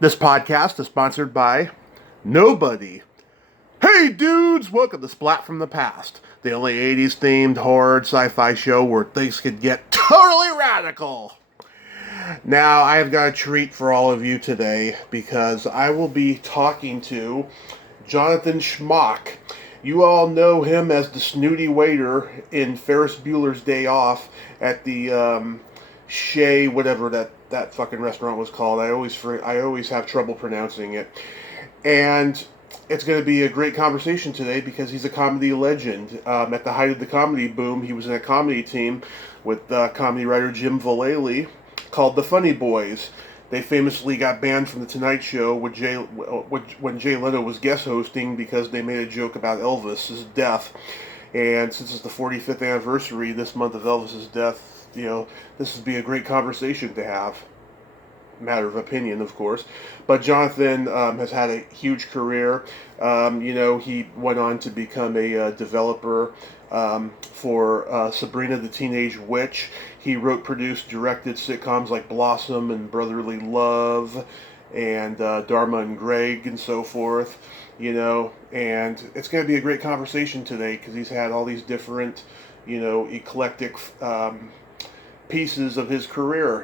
This podcast is sponsored by nobody. Hey dudes, welcome to Splat from the Past, the only 80s themed horror sci-fi show where things could get totally radical. Now, I have got a treat for all of you today because I will be talking to Jonathan Schmock. You all know him as the snooty waiter in Ferris Bueller's Day Off at the Shea, whatever that fucking restaurant was called. I always have trouble pronouncing it. And it's going to be a great conversation today because he's a comedy legend. At the height of the comedy boom, he was in a comedy team with comedy writer Jim Vallely called the Funny Boys. They famously got banned from The Tonight Show when Jay Leno was guest hosting because they made a joke about Elvis's death. And since it's the 45th anniversary this month of Elvis's death, this would be a great conversation to have. Matter of opinion, of course. But Jonathan has had a huge career. He went on to become a developer for Sabrina the Teenage Witch. He wrote, produced, directed sitcoms like Blossom and Brotherly Love and Dharma and Greg and so forth. And it's going to be a great conversation today because he's had all these different, eclectic pieces of his career,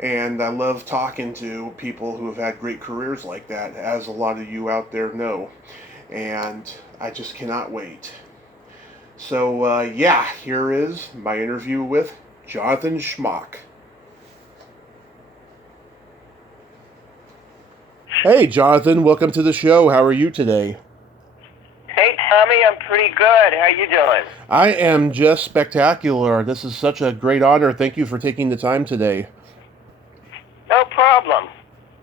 and I love talking to people who have had great careers like that, as a lot of you out there know, and I just cannot wait. So, here is my interview with Jonathan Schmock. Hey, Jonathan, welcome to the show. How are you today? Hey, Tommy, I'm pretty good. How you doing? I am just spectacular. This is such a great honor. Thank you for taking the time today. No problem.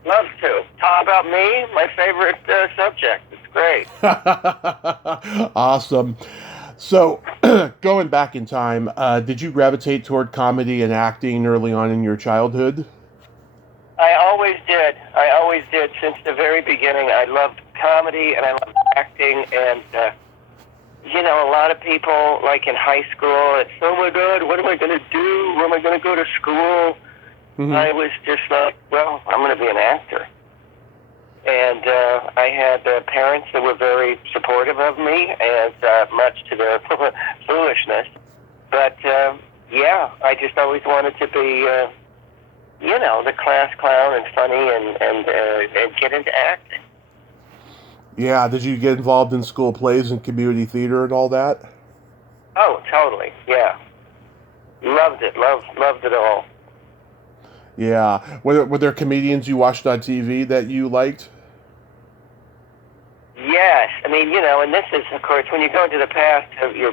Love to. Talk about me, my favorite subject. It's great. Awesome. So, going back in time, did you gravitate toward comedy and acting early on in your childhood? I always did. Since the very beginning. I loved comedy and I loved acting, and a lot of people, like in high school, it's, oh my God, what am I going to do? Where am I going to go to school? Mm-hmm. I was just like, well, I'm going to be an actor. And I had parents that were very supportive of me, and much to their foolishness. But, I just always wanted to be, the class clown and funny and get into acting. Yeah, did you get involved in school plays and community theater and all that? Oh, totally, yeah. Loved it all. Yeah. Were there comedians you watched on TV that you liked? Yes. I mean, and this is, of course, when you go into the past, your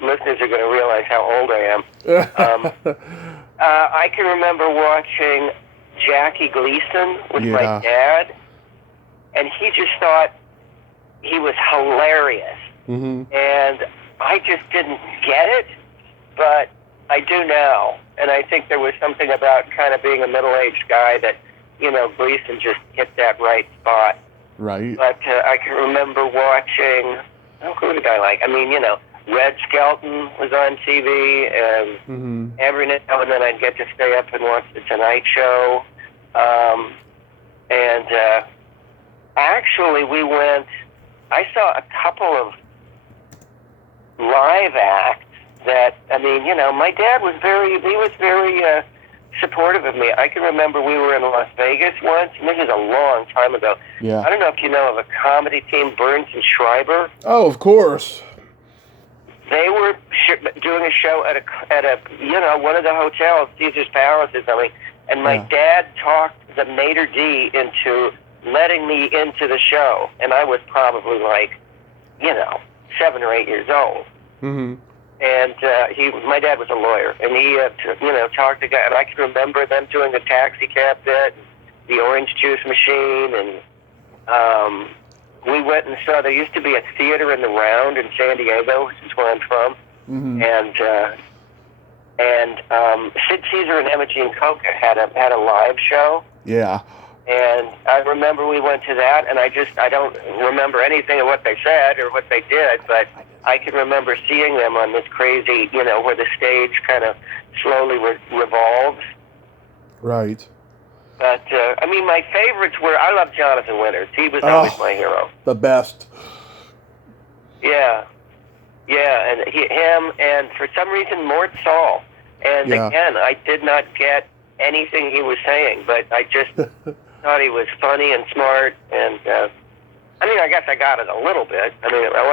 listeners are going to realize how old I am. I can remember watching Jackie Gleason with my dad, and he just thought he was hilarious. Mm-hmm. And I just didn't get it, but I do now. And I think there was something about kind of being a middle-aged guy that, Gleason just hit that right spot. Right. But I can remember watching, who did I like? I mean, Red Skelton was on TV, and every now and then I'd get to stay up and watch The Tonight Show. Actually, I saw a couple of live acts that, my dad was very supportive of me. I can remember we were in Las Vegas once, and this is a long time ago. Yeah. I don't know if you know of a comedy team, Burns and Schreiber. Oh, of course. They were doing a show at a one of the hotels, Caesar's Palace or something, and my dad talked the Maitre D into letting me into the show, and I was probably 7 or 8 years old. Mm-hmm. And my dad was a lawyer, and he talked to guys, and I can remember them doing the taxi cab bit, the orange juice machine, and we went and saw, there used to be a theater in the Round in San Diego, which is where I'm from, and Sid Caesar and Emma Jean Coca had a live show. Yeah. And I remember we went to that, and I don't remember anything of what they said or what they did, but I can remember seeing them on this crazy, where the stage kind of slowly revolves. Right. But, I mean, my favorites were, I love Jonathan Winters. He was always my hero. The best. Yeah. Yeah, and him, and for some reason, Mort Saul. And again, I did not get anything he was saying, but I just thought he was funny and smart. And, I mean, I guess I got it a little bit. I mean, I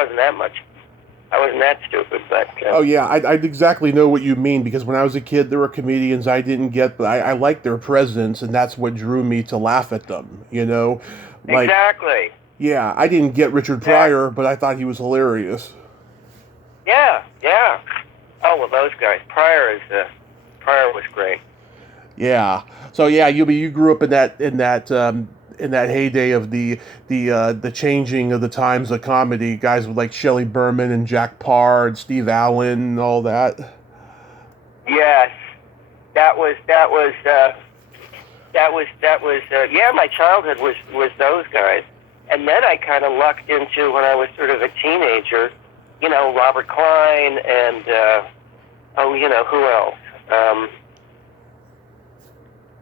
wasn't that stupid, but... oh, yeah, I exactly know what you mean, because when I was a kid, there were comedians I didn't get, but I liked their presence, and that's what drew me to laugh at them, you know? Like, exactly. Yeah, I didn't get Richard Pryor, but I thought he was hilarious. Yeah, yeah. Oh, well, those guys. Pryor was great. Yeah. So, yeah, you grew up in that heyday of the changing of the times of comedy, guys with like Shelley Berman and Jack Parr and Steve Allen and all that. Yes, that was my childhood was those guys, and then I kind of lucked into, when I was sort of a teenager, you know, Robert Klein and who else?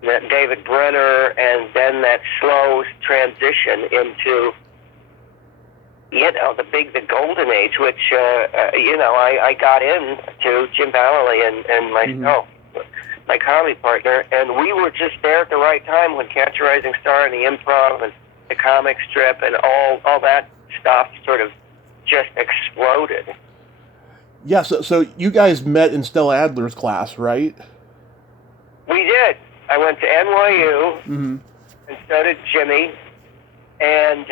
David Brenner, and then that slow transition into, you know, the golden age, which, I got into Jim Vallely and myself, my comedy partner, and we were just there at the right time when Catch a Rising Star and the Improv and the comic strip and all that stuff sort of just exploded. Yeah, so you guys met in Stella Adler's class, right? We did. I went to NYU, and so did Jimmy, and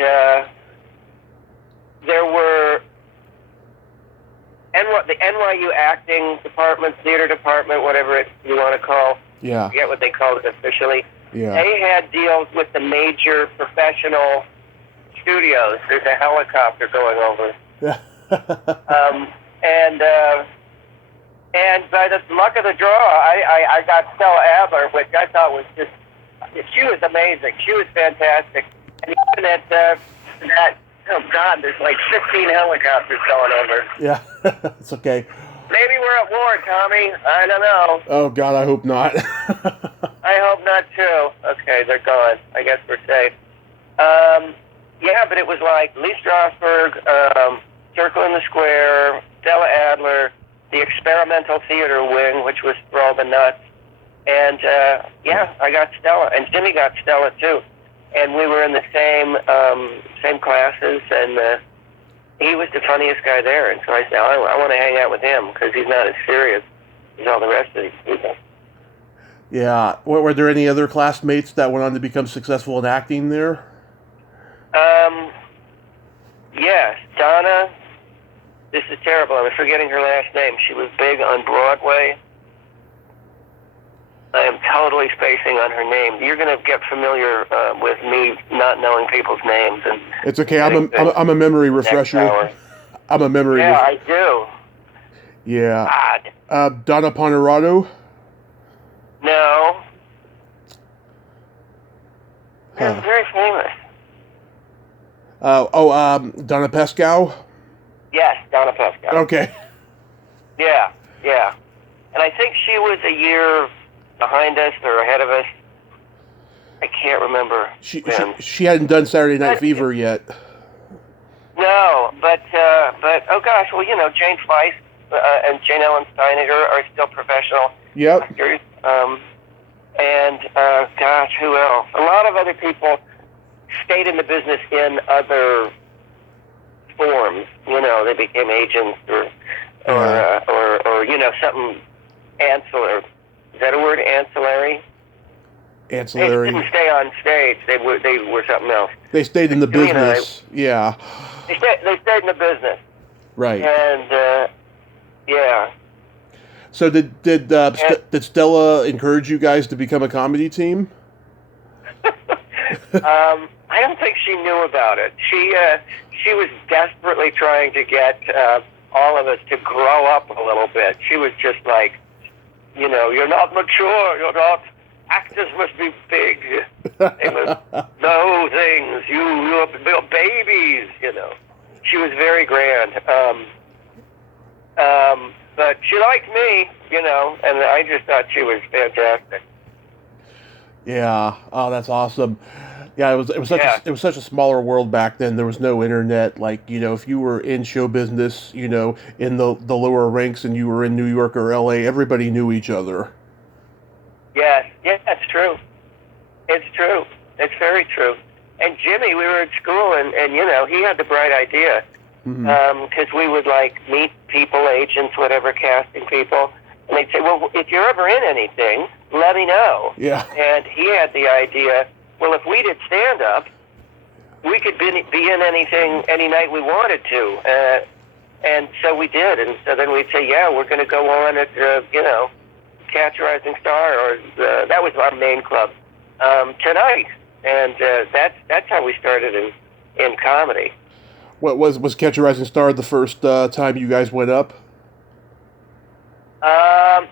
there were the NYU acting department, theater department, whatever you want to call. Yeah. I forget what they called it officially. Yeah. They had deals with the major professional studios. There's a helicopter going over. And by the luck of the draw, I got Stella Adler, which I thought was just, she was amazing. She was fantastic. And even at that, oh God, there's like 15 helicopters going over. Yeah, it's okay. Maybe we're at war, Tommy. I don't know. Oh God, I hope not. I hope not too. Okay, they're gone. I guess we're safe. Yeah, but it was like Lee Strasberg, Circle in the Square, Stella Adler, the experimental theater wing, which was for all the nuts. And, I got Stella. And Jimmy got Stella, too. And we were in the same classes, and he was the funniest guy there. And so I said, I want to hang out with him, because he's not as serious as all the rest of these people. Yeah. Were there any other classmates that went on to become successful in acting there? Yes. Donna... This is terrible. I'm forgetting her last name. She was big on Broadway. I am totally spacing on her name. You're going to get familiar with me not knowing people's names. And it's okay. I'm a memory refresher. I'm a memory. Yeah, I do. Yeah. God. Donna Ponerato? No. She's very famous. Donna Pescow? Yes, Donna Pescow. Okay. Yeah. And I think she was a year behind us or ahead of us. I can't remember. She hadn't done Saturday Night Fever yet. No, but oh gosh, well, you know, Jane Feist and Jane Ellen Steiniger are still professional actors. Gosh, who else? A lot of other people stayed in the business in other forms. You know, they became agents or you know, something ancillary. Is that a word, ancillary? Ancillary. They didn't stay on stage. They were something else. They stayed in the business. Yeah. They stayed in the business. Right. And yeah. So did Stella encourage you guys to become a comedy team? I don't think she knew about it. She was desperately trying to get all of us to grow up a little bit. She was just like, you know, you're not mature. You're not. Actors must be big. They must know things. You're babies. You know. She was very grand. But she liked me, you know, and I just thought she was fantastic. Yeah. Oh, that's awesome. Yeah, Yeah. it was such a smaller world back then. There was no internet. Like, if you were in show business, in the lower ranks and you were in New York or LA, everybody knew each other. Yes. Yeah, it's true. It's true. It's very true. And Jimmy, we were at school, and he had the bright idea Hmm. because we would like meet people, agents, whatever, casting people, and they'd say, "Well, if you're ever in anything, let me know." Yeah. And he had the idea, well, if we did stand up, we could be in anything any night we wanted to, and so we did. And so then we'd say, "Yeah, we're going to go on at Catch a Rising Star," or that was our main club tonight. And that's how we started in comedy. What was Catch a Rising Star the first time you guys went up?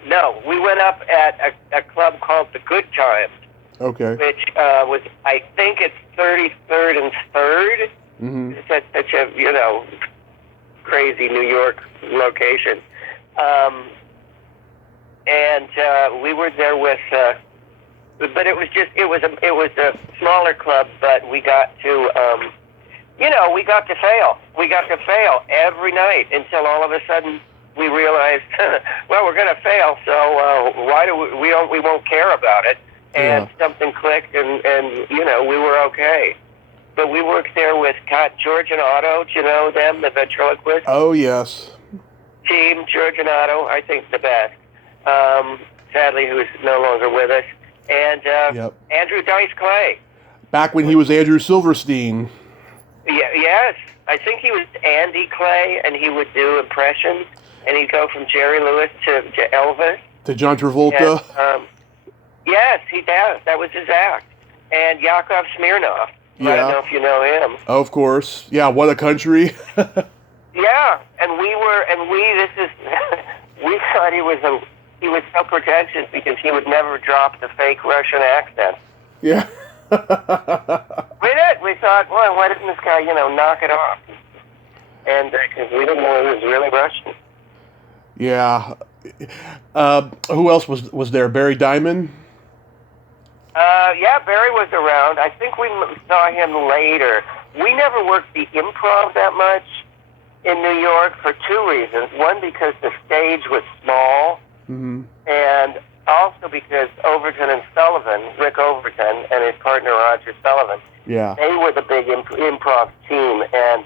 No, we went up at a club called the Good Times, Okay. which was, I think it's 33rd and 3rd. Hmm. It's at such a crazy New York location, and we were there with. But it was a smaller club, but we got to we got to fail. We got to fail every night until all of a sudden we realized, well, we're going to fail, so why do we won't care about it? And Yeah. something clicked, and we were okay. But we worked there with George and Otto. Do you know them, the ventriloquist Oh, yes. team? George and Otto, I think the best. Sadly, who's no longer with us. And Yep. Andrew Dice Clay. Back when he was Andrew Silverstein. Yeah, yes, I think he was Andy Clay, and he would do impressions, and he'd go from Jerry Lewis to Elvis. To John Travolta. And, yes, he does. That was his act. And Yakov Smirnoff. Yeah. I don't know if you know him. Of course. Yeah, what a country. Yeah, and this is, we thought he was so pretentious because he would never drop the fake Russian accent. Yeah. We did. We thought, well, why didn't this guy, knock it off? And because we didn't know he was really Russian. Yeah. Who else was there? Barry Diamond? Yeah, Barry was around. I think we saw him later. We never worked the improv that much in New York for two reasons. One, because the stage was small, Mm-hmm. and also because Overton and Sullivan, Rick Overton and his partner Roger Sullivan, Yeah. they were the big improv team, and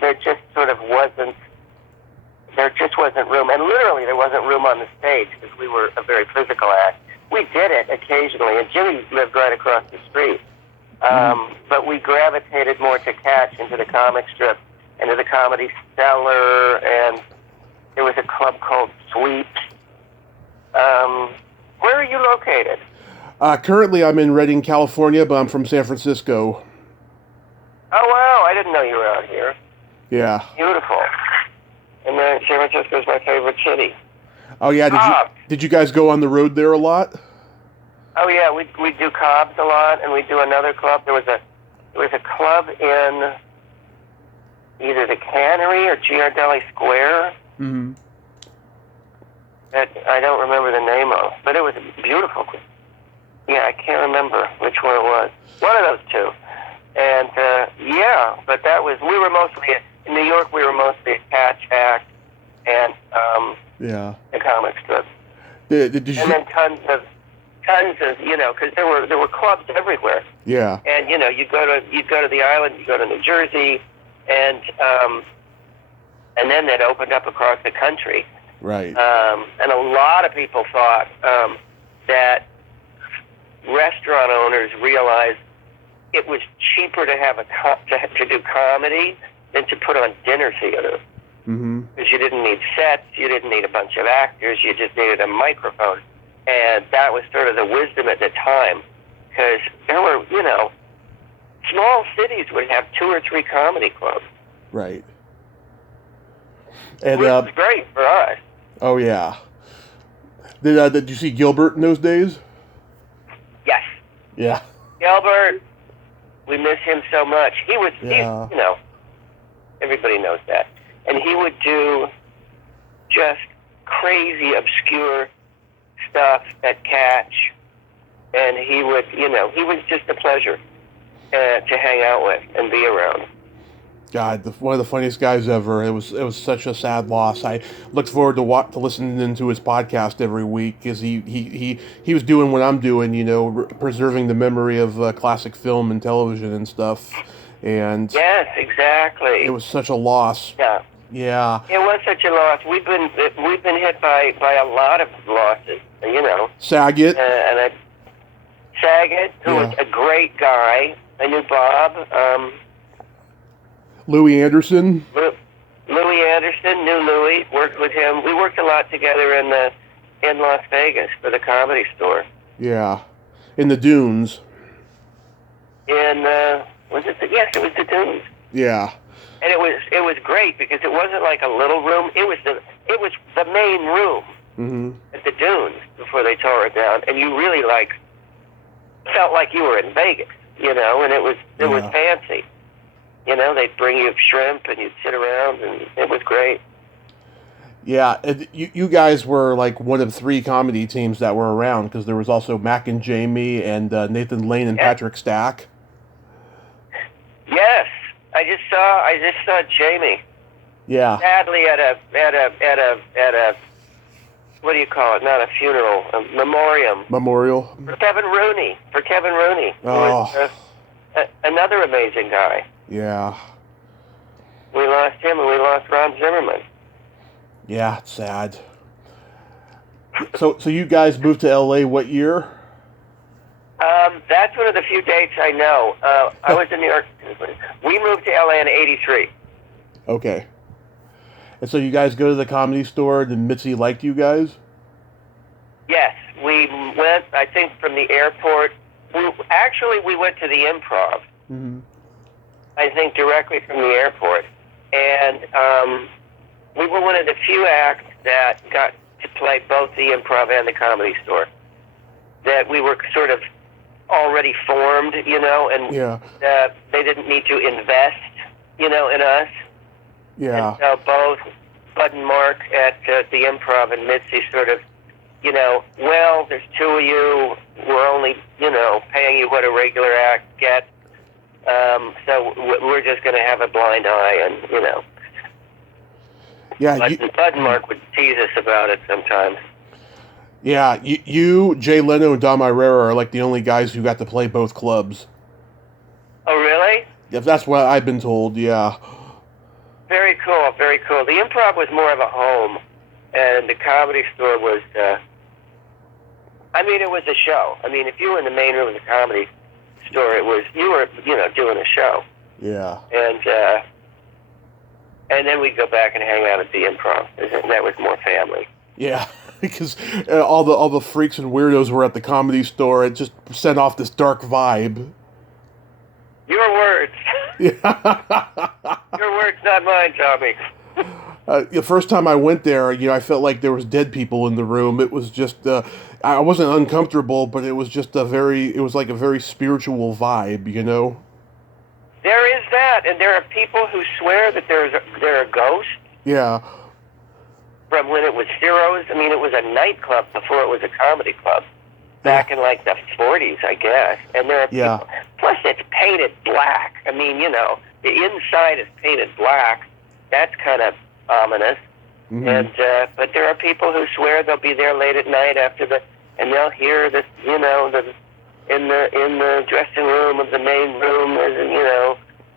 there just wasn't room, and literally there wasn't room on the stage because we were a very physical act. We did it occasionally, and Jimmy lived right across the street, but we gravitated more to Catch, into the comic strip, into the Comedy Cellar, and there was a club called Sweeps. Where are you located? Currently, I'm in Redding, California, but I'm from San Francisco. Oh, wow, I didn't know you were out here. Yeah. Beautiful. And then San Francisco is my favorite city. Oh, yeah. Did you guys go on the road there a lot? Oh, yeah, we do Cobb's a lot, and we do another club. There was a club in either the Cannery or Giardelli Square Mm-hmm. that I don't remember the name of, but it was a beautiful club. Yeah, I can't remember which one it was. One of those two. And, yeah, but we were mostly, in New York, we were mostly a Catch act and Yeah. the comic strip. Did you? And then tons of, because there were clubs everywhere. Yeah. And, you'd go to the island, you go to New Jersey, and then that opened up across the country. Right. And a lot of people thought that restaurant owners realized it was cheaper to have to do comedy than to put on dinner theater. Mm-hmm. Because you didn't need sets, you didn't need a bunch of actors, you just needed a microphone. And that was sort of the wisdom at the time. Because there were, small cities would have 2 or 3 comedy clubs. Right. And Which was great for us. oh yeah. Did you see Gilbert in those days? Yes. Yeah. Gilbert, we miss him so much. Yeah. Everybody knows that. And he would do just crazy, obscure stuff at Catch. and he would, he was just a pleasure to hang out with and be around. God, one of the funniest guys ever. It was such a sad loss. I looked forward to listening to his podcast every week because he was doing what I'm doing, preserving the memory of classic film and television and stuff. And yes, exactly. It was such a loss. Yeah. Yeah. It was such a loss. We've been hit by a lot of losses. Saget. Saget, who was a great guy. I knew Bob. Louis Anderson. Louis Anderson, knew Louis, worked with him. We worked a lot together in Las Vegas for the Comedy Store. Yeah, in the Dunes. Yes, it was the Dunes. Yeah. And it was great because it wasn't like a little room. It was the main room at the Dunes before they tore it down, and you really felt like you were in Vegas, and it was fancy. They'd bring you shrimp and you'd sit around, and it was great. Yeah, you guys were like one of 3 comedy teams that were around because there was also Mac and Jamie and Nathan Lane and Patrick Stack. Yes, I just saw Jamie. Yeah. Sadly, at a what do you call it? Not a funeral, a memoriam. Memorial. For Kevin Rooney. Oh. Who was, another amazing guy. Yeah. We lost him, and we lost Ron Zimmerman. Yeah, it's sad. So you guys moved to LA what year? That's one of the few dates I know. I was in New York. We moved to LA in '83. Okay. And so you guys go to the Comedy Store, and Mitzi liked you guys? Yes, we went. I think from the airport. We went to the Improv. Mm-hmm. I think directly from the airport, and we were one of the few acts that got to play both the Improv and the Comedy Store. That we were sort of already formed, and they didn't need to invest, in us. Yeah. And so both Bud and Mark at the Improv and Mitzi sort of, well, there's 2 of you. We're only, paying you what a regular act gets. So we're just going to have a blind eye, and Yeah. Bud and Mark would tease us about it sometimes. Yeah, you, Jay Leno, and Dom Irrera are like the only guys who got to play both clubs. Oh, really? Yeah, that's what I've been told. Yeah. Very cool, very cool. The Improv was more of a home, and the Comedy Store was. It was a show. If you were in the main room of the Comedy Store, you were doing a show. Yeah. And then we'd go back and hang out at the Improv, and that was more family. Yeah, because all the freaks and weirdos were at the Comedy Store. It just sent off this dark vibe. Your words. Yeah. Your words, not mine, Tommy. The first time I went there, I felt like there was dead people in the room. It was just, I wasn't uncomfortable, but it was just it was like a very spiritual vibe, There is that, and there are people who swear that there are ghosts. Yeah. From when it was Ciro's. It was a nightclub before it was a comedy club. Back in like the 40s, I guess. And there are people. Plus, it's painted black. The inside is painted black. That's kind of ominous. Mm-hmm. And but there are people who swear they'll be there late at night and they'll hear this, in the dressing room of the main room,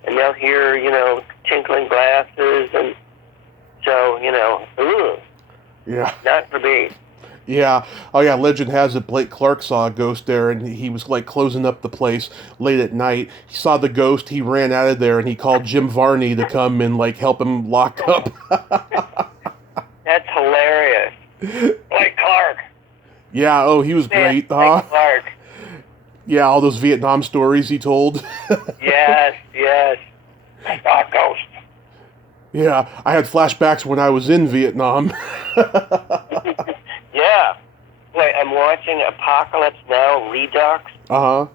and they'll hear, tinkling glasses, and so, ooh. Yeah. Not for me. Yeah. Oh, yeah. Legend has it Blake Clark saw a ghost there, and he was, closing up the place late at night. He saw the ghost. He ran out of there, and he called Jim Varney to come and, help him lock up. That's hilarious. Blake Clark. Yeah. Oh, he was great, huh? Blake Clark. Yeah, all those Vietnam stories he told. Yes. I saw a ghost. Yeah, I had flashbacks when I was in Vietnam. Yeah. Wait, I'm watching Apocalypse Now Redux. Uh-huh.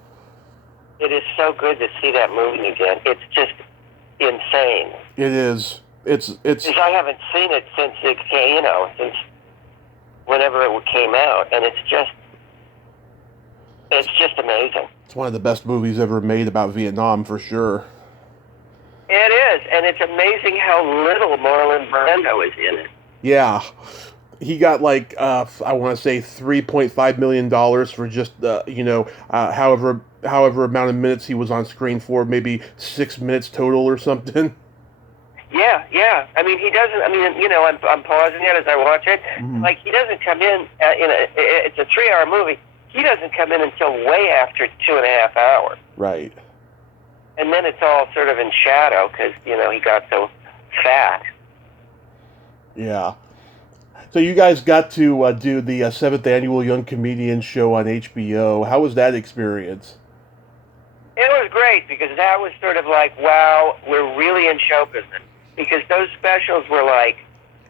It is so good to see that movie again. It's just insane. It is. It's. Because I haven't seen it since it came, since whenever it came out, and it's just, It's just amazing. It's one of the best movies ever made about Vietnam, for sure. It is, and it's amazing how little Marlon Brando is in it. Yeah. He got like, I want to say $3.5 million for just, however amount of minutes he was on screen for, maybe 6 minutes total or something. Yeah. I mean, he doesn't. I mean, I'm pausing it as I watch it. Mm-hmm. Like, he doesn't come in. It's a 3-hour movie. He doesn't come in until way after 2.5 hours. Right. And then it's all sort of in shadow because he got so fat. Yeah. So you guys got to do the 7th annual Young Comedian show on HBO. How was that experience? It was great because that was sort of like, wow, we're really in show business. Because those specials were like,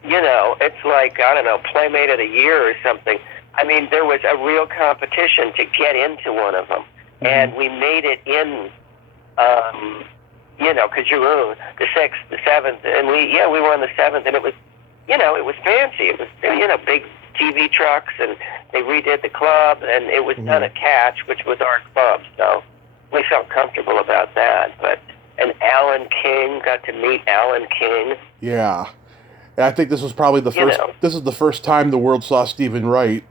it's like, I don't know, Playmate of the Year or something. I mean, there was a real competition to get into one of them. Mm-hmm. And we made it in, Kajoon, the 6th, the 7th. And we won the 7th. And it was, it was fancy. It was, big TV trucks. And they redid the club. And it was done at Catch, which was our club. So we felt comfortable about that. And Alan King, got to meet Alan King. Yeah. And I think this was probably the first. This is the first time the world saw Stephen Wright.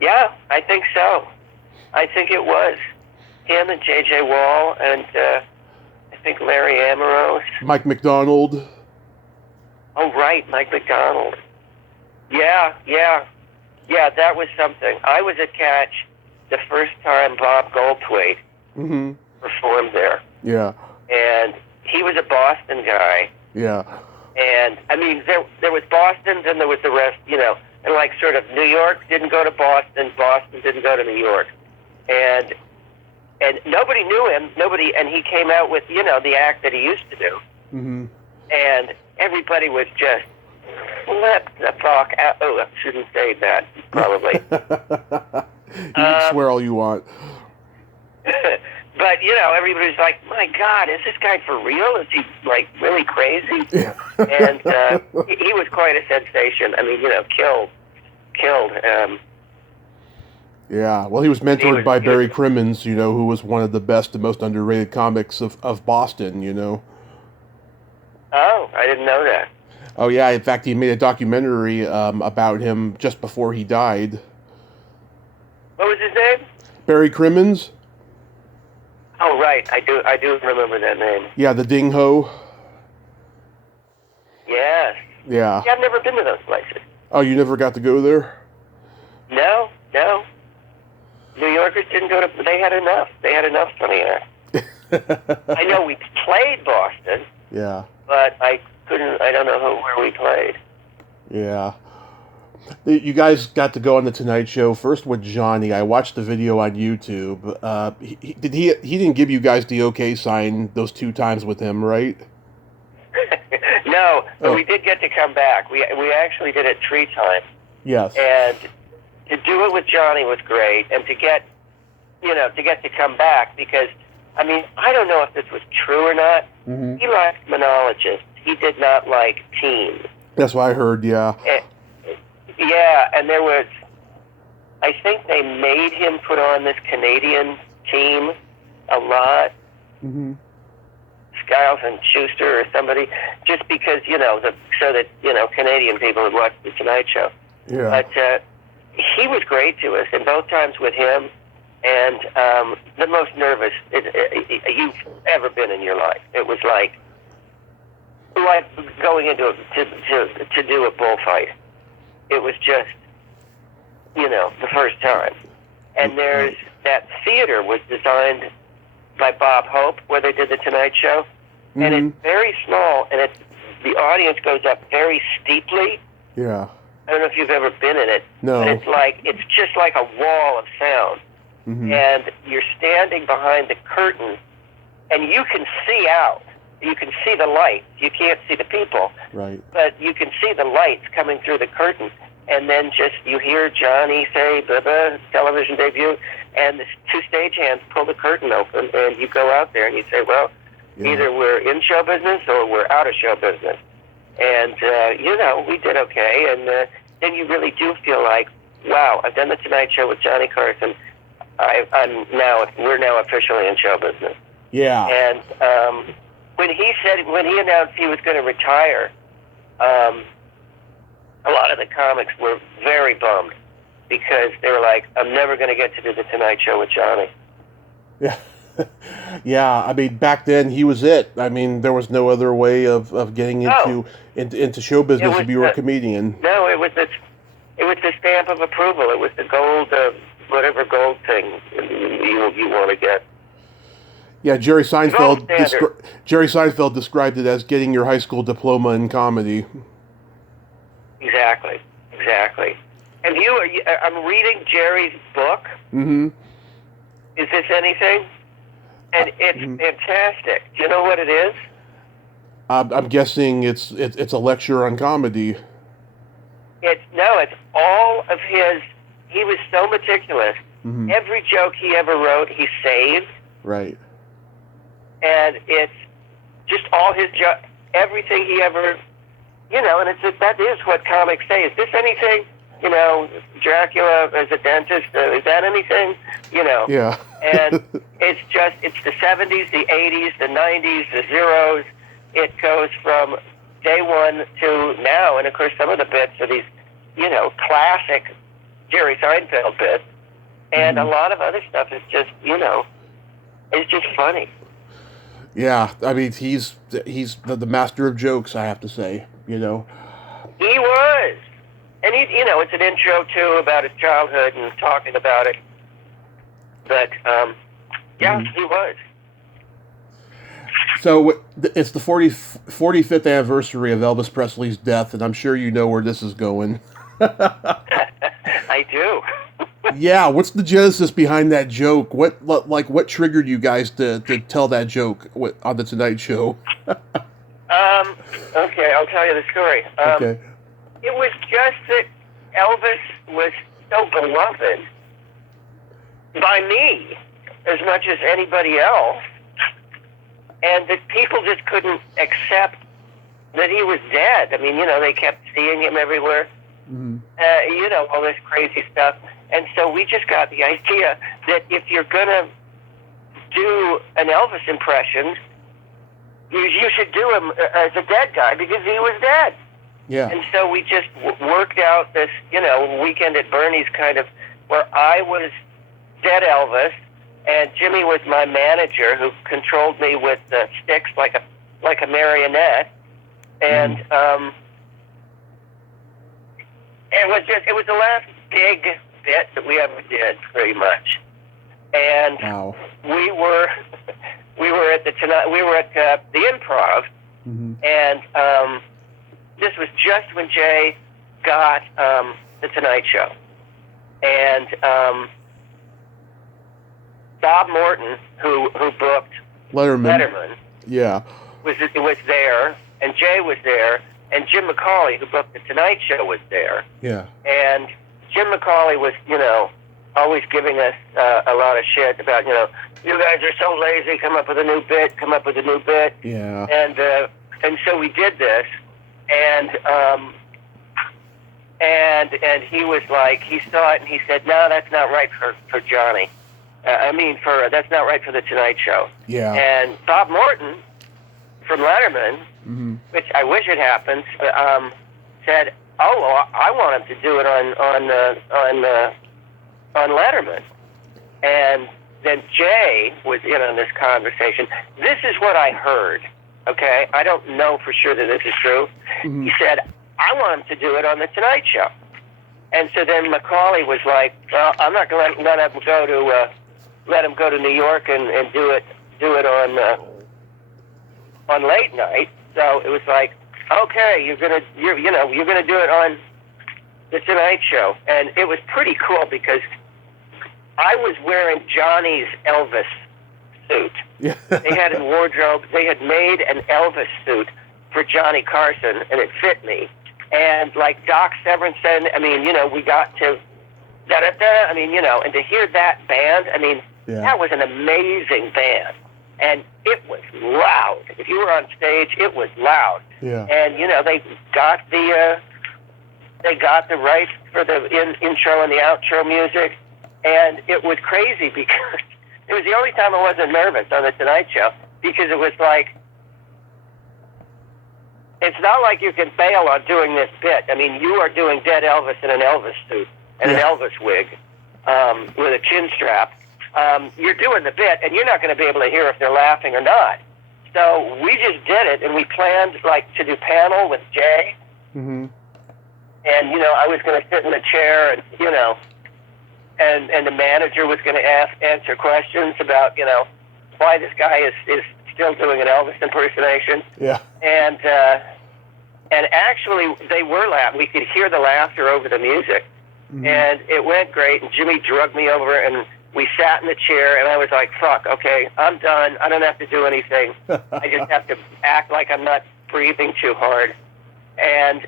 Yeah, I think so. I think it was him and J.J. Wall and I think Larry Ambrose. Mike McDonald. Oh, right, Mike McDonald. Yeah, that was something. I was at Catch the first time Bob Goldthwait performed there. Yeah. And he was a Boston guy. Yeah. And, I mean, there was Boston, then there was the rest, and like sort of New York didn't go to Boston, Boston didn't go to New York. And nobody knew him, and he came out with, the act that he used to do. Mm-hmm. And everybody was just, let the fuck out. Oh, I shouldn't say that, probably. You can swear all you want. But, everybody's like, my God, is this guy for real? Is he, like, really crazy? Yeah. And he was quite a sensation. I mean, killed. Yeah, well, he was mentored by Barry Crimmins, who was one of the best and most underrated comics of Boston, Oh, I didn't know that. Oh, yeah, in fact, he made a documentary about him just before he died. What was his name? Barry Crimmins. Oh, right. I do remember that name. Yeah, the Ding Ho. Yes. Yeah. I've never been to those places. Oh, you never got to go there? No. New Yorkers didn't go to... They had enough. They had enough funny air. I know we played Boston. Yeah. But I don't know where we played. Yeah. You guys got to go on the Tonight Show first with Johnny. I watched the video on YouTube. He didn't give you guys the okay sign those 2 times with him, right? No, but we did get to come back. We actually did it 3 times. Yes. And to do it with Johnny was great, and to get to come back because, I mean, I don't know if this was true or not. Mm-hmm. He liked monologists. He did not like teams. That's what I heard. Yeah. And there was, I think they made him put on this Canadian team a lot. Mm-hmm. Skiles and Schuster or somebody, just because, so that, Canadian people would watch The Tonight Show. Yeah. But he was great to us, and both times with him, and the most nervous you've ever been in your life. It was like going into to do a bullfight. It was just, the first time. And there's that theater was designed by Bob Hope, where they did The Tonight Show, and it's very small, and the audience goes up very steeply. Yeah. I don't know if you've ever been in it. No. But it's just like a wall of sound. Mm-hmm. And you're standing behind the curtain, and you can see out. You can see the lights. You can't see the people. Right. But you can see the lights coming through the curtain. And then you hear Johnny say, blah, blah, television debut, and the 2 stagehands pull the curtain open, and you go out there and you say, well, either we're in show business or we're out of show business. And, we did okay. And then you really do feel like wow, I've done the Tonight Show with Johnny Carson. We're now officially in show business. Yeah. And when he announced he was going to retire, a lot of the comics were very bummed because they were like, I'm never going to get to do the Tonight Show with Johnny. Yeah. Yeah, I mean, back then he was it. I mean, there was no other way of getting into show business if you were a comedian. No, it was the stamp of approval. It was the gold, whatever gold thing you want to get. Yeah, Jerry Seinfeld described it as getting your high school diploma in comedy. Exactly. And I'm reading Jerry's book. Mm-hmm. Is this anything? And it's fantastic. Do you know what it is? I'm guessing it's a lecture on comedy. It's all of his. He was so meticulous. Mm-hmm. Every joke he ever wrote, he saved. Right. And it's just all his everything he ever, and that is what comics say. Is this anything? Dracula as a dentist, is that anything? Yeah. And it's the 70s, the 80s, the 90s, the zeros. It goes from day one to now. And of course, some of the bits are these, classic Jerry Seinfeld bits. And a lot of other stuff is just, it's just funny. Yeah. I mean, he's the master of jokes, I have to say, He was. And it's an intro too about his childhood and talking about it. But he was. So it's the 45th anniversary of Elvis Presley's death, and I'm sure you know where this is going. I do. Yeah, what's the genesis behind that joke? What triggered you guys to tell that joke on the Tonight Show? Okay, I'll tell you the story. Okay. It was just that Elvis was so beloved by me as much as anybody else, and that people just couldn't accept that he was dead. I mean, they kept seeing him everywhere, all this crazy stuff. And so we just got the idea that if you're going to do an Elvis impression, you should do him as a dead guy because he was dead. Yeah. And so we just worked out this, Weekend at Bernie's kind of, where I was dead Elvis, and Jimmy was my manager who controlled me with sticks like a marionette. And it was the last big bit that we ever did, pretty much. And wow. we were at the Improv, and this was just when Jay got the Tonight Show, and Bob Morton, who booked Letterman, yeah, was there, and Jay was there, and Jim McCauley, who booked the Tonight Show, was there. Yeah, and Jim McCauley was, always giving us a lot of shit about, you guys are so lazy. Come up with a new bit. Yeah. And so we did this, and he was like, he saw it and he said, no, that's not right for Johnny. That's not right for the Tonight Show. Yeah. And Bob Morton from Letterman, which I wish it happened, said, oh, well, I want him to do it on Letterman. And then Jay was in on this conversation. This is what I heard, okay? I don't know for sure that this is true. He said, I want him to do it on the Tonight Show. And so then Macaulay was like, well, I'm not going to let him go to New York and do it on late night. So it was like, okay, you're gonna do it on the Tonight Show. And it was pretty cool because I was wearing Johnny's Elvis suit. Yeah. They had a wardrobe. They had made an Elvis suit for Johnny Carson, and it fit me. And like Doc Severinsen, we got to da-da-da, and to hear that band, that was an amazing band. And it was loud. If you were on stage, it was loud. Yeah. And, they got the right for the intro and the outro music, and it was crazy because it was the only time I wasn't nervous on the Tonight Show, because it was like, it's not like you can bail on doing this bit. I mean, you are doing dead Elvis in an Elvis suit and an Elvis wig with a chin strap. You're doing the bit, and you're not going to be able to hear if they're laughing or not. So we just did it, and we planned like to do panel with Jay. Mm-hmm. And, you know, I was going to sit in the chair and, you know, and the manager was going to answer questions about, you know, why this guy is still doing an Elvis impersonation. Yeah. And actually, they were laughing. We could hear the laughter over the music. Mm-hmm. And it went great, and Jimmy drugged me over, and we sat in the chair, and I was like, fuck, okay, I'm done. I don't have to do anything. I just have to act like I'm not breathing too hard. And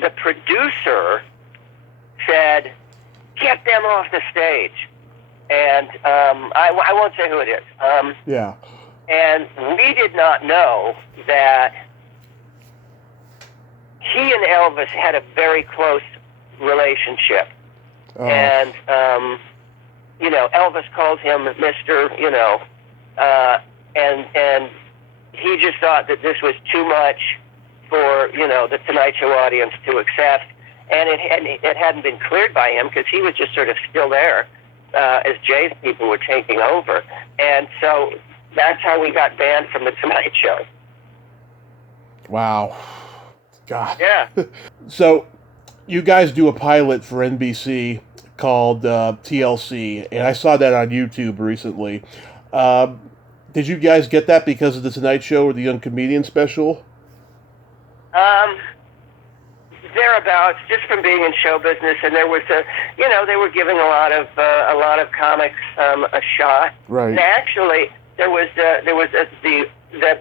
the producer said, get them off the stage. And I won't say who it is. Yeah. And we did not know that he and Elvis had a very close relationship. Oh. And, you know, Elvis called him Mr., you know, and he just thought that this was too much for, you know, the Tonight Show audience to accept. And it hadn't been cleared by him because he was just sort of still there as Jay's people were taking over. And so that's how we got banned from the Tonight Show. Wow. God. Yeah. So you guys do a pilot for NBC called TLC, and I saw that on YouTube recently. Did you guys get that because of the Tonight Show or the Young Comedian special? Thereabouts, just from being in show business, and there was you know, they were giving a lot of comics a shot. Right. And actually, there was the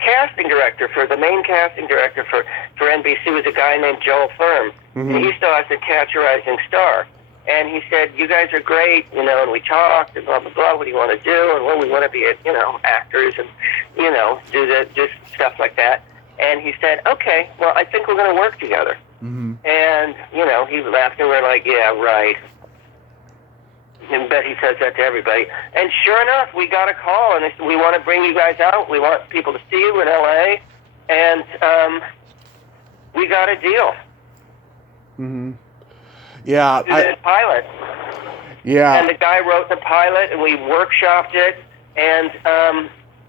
casting director the main casting director for NBC was a guy named Joel Firm. Mm-hmm. And he saw us at Catch a Rising Star, and he said, "You guys are great, you know." And we talked and blah blah blah. What do you want to do? And well, we want to be, you know, actors and, you know, do just stuff like that. And he said, "Okay, well, I think we're going to work together." Mm-hmm. And, you know, he laughed, and we're like, "Yeah, right." And bet he says that to everybody. And sure enough, we got a call, and they said, "We want to bring you guys out. We want people to see you in L.A." And we got a deal. Mm-hmm. Yeah. The pilot. Yeah. And the guy wrote the pilot, and we workshopped it, and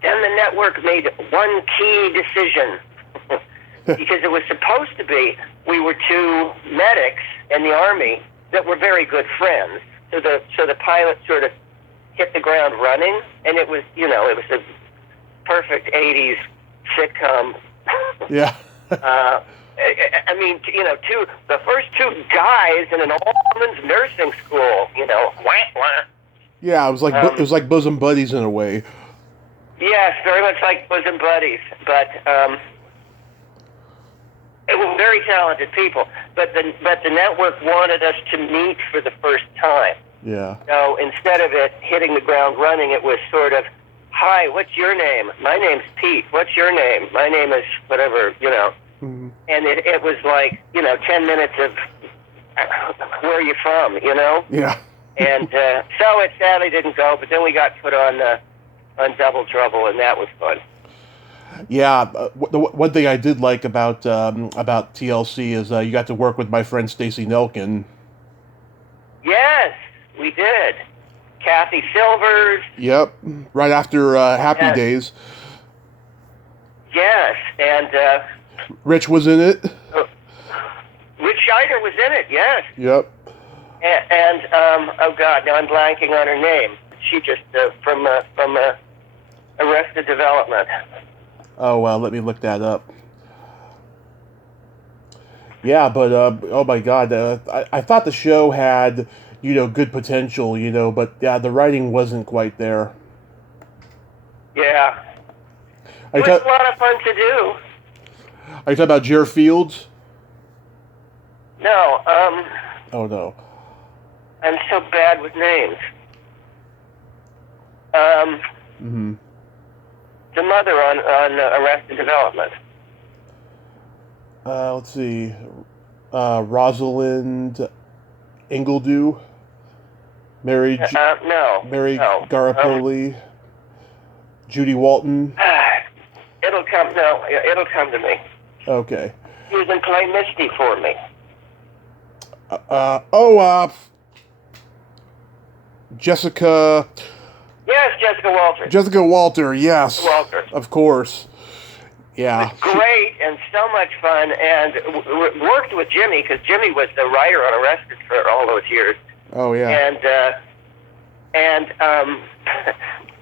then the network made one key decision. Because it was supposed to be, we were two medics in the Army that were very good friends. So the pilot sort of hit the ground running, and it was, you know, it was a perfect 80s sitcom. Yeah. I mean, you know, the first two guys in an all-women's nursing school, you know, wah, wah. Yeah, it was like bosom buddies in a way. Yes, very much like bosom buddies, but it was very talented people. But the network wanted us to meet for the first time. Yeah. So instead of it hitting the ground running, it was sort of, "Hi, what's your name? My name's Pete. What's your name? My name is whatever, you know." Mm-hmm. And it was like, you know, 10 minutes of where are you from, you know? Yeah. And so it sadly didn't go, but then we got put on Double Trouble, and that was fun. Yeah, the one thing I did like about TLC is you got to work with my friend Stacey Nelkin. Yes, we did. Kathy Silvers. Yep, right after Happy Days. Yes, and Rich was in it. Rich Scheider was in it. Yes. Yep. And oh God, now I'm blanking on her name. She just from Arrested Development. Oh, well, let me look that up. Yeah, but, oh my God, I thought the show had, you know, good potential, you know, but, yeah, the writing wasn't quite there. Yeah. It was a lot of fun to do. Are you talking about Jer Fields? No, Oh, no. I'm so bad with names. Mm-hmm. The mother on Arrested Development. Let's see. Rosalind Ingledew, Mary Mary no. Garapoli, Judy Walton. It'll come to me. Okay. He was in Play Misty for me. Jessica. Yes, Jessica Walter. Jessica Walter, yes. Walter. Of course. Yeah. Great and so much fun, and worked with Jimmy, because Jimmy was the writer on Arrested for all those years. Oh, yeah.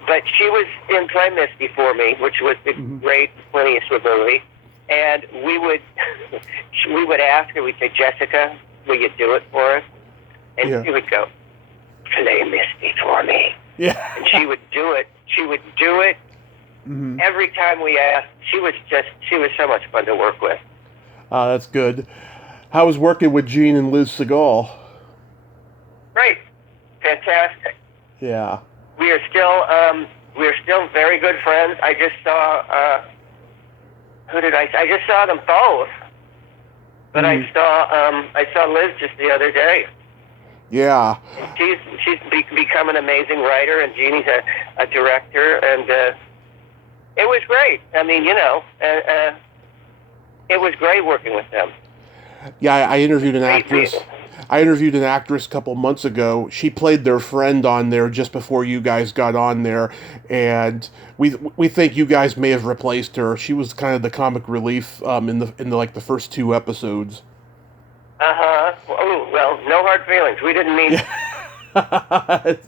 But she was in Play Misty for me, which was a great Clint Eastwood movie. And we would ask her, we'd say, Jessica, will you do it for us? And she would go, Play Misty for me. Yeah. And she would do it. Every time we asked. She was so much fun to work with. That's good. How was working with Gene and Liz Segal? Great. Fantastic. Yeah. We are still very good friends. I just saw I just saw them both. But I saw Liz just the other day. Yeah. She's become an amazing writer, and Jeannie's a director, and it was great. I mean, it was great working with them. Yeah, I interviewed an actress. I interviewed an actress a couple months ago. She played their friend on there just before you guys got on there, and we think you guys may have replaced her. She was kind of the comic relief in the first 2 episodes. Oh, well, no hard feelings. We didn't mean.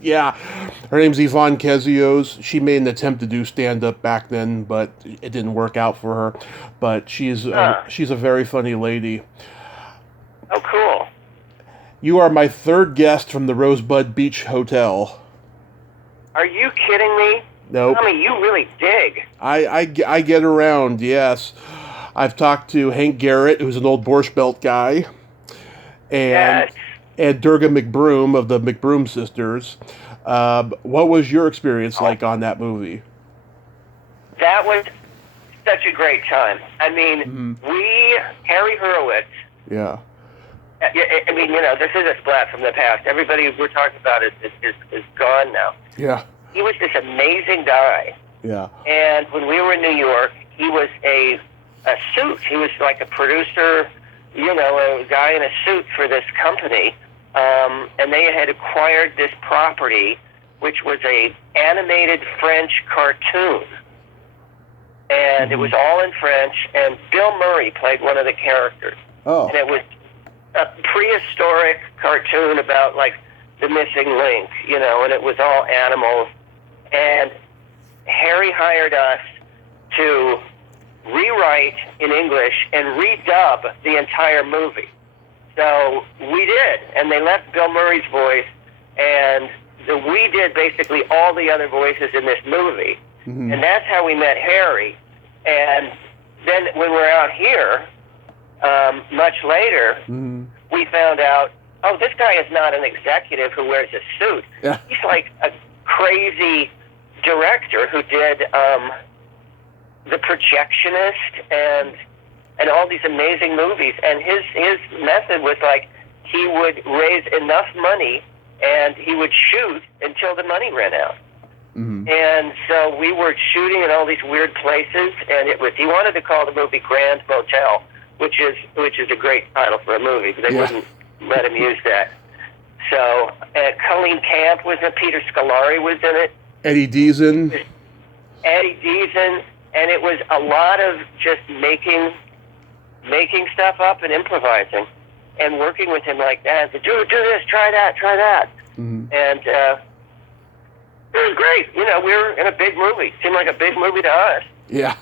Yeah, her name's Yvonne Kezios. She made an attempt to do stand-up back then, but it didn't work out for her. But she's a very funny lady. Oh, cool. You are my 3rd guest from the Rosebud Beach Hotel. Are you kidding me? Nope. I mean, you really dig. I get around, yes. I've talked to Hank Garrett, who's an old Borscht Belt guy, and Durga McBroom of the McBroom Sisters. What was your experience like on that movie? That was such a great time. I mean, Harry Hurwitz. Yeah. I mean, this is a Splat from the past. Everybody we're talking about is gone now. Yeah. He was this amazing guy. Yeah. And when we were in New York, he was a suit. He was like a producer, a guy in a suit for this company. And they had acquired this property, which was a animated French cartoon. And it was all in French, and Bill Murray played one of the characters. Oh. And it was a prehistoric cartoon about, like, the missing link, and it was all animals. And Harry hired us to rewrite in English and redub the entire movie. So we did, and they left Bill Murray's voice, and we did basically all the other voices in this movie. And that's how we met Harry. And then when we're out here, much later, we found out, this guy is not an executive who wears a suit. Yeah. He's like a crazy director who did The Projectionist and all these amazing movies. And his method was like, he would raise enough money and he would shoot until the money ran out. And so we were shooting in all these weird places, and he wanted to call the movie Grand Motel, which is a great title for a movie, but they wouldn't let him use that. So Colleen Camp was in it, Peter Scolari was in it. Eddie Deason, and it was a lot of just making stuff up and improvising, and working with him like that. Do this, try that. And it was great. We were in a big movie. It seemed like a big movie to us. Yeah.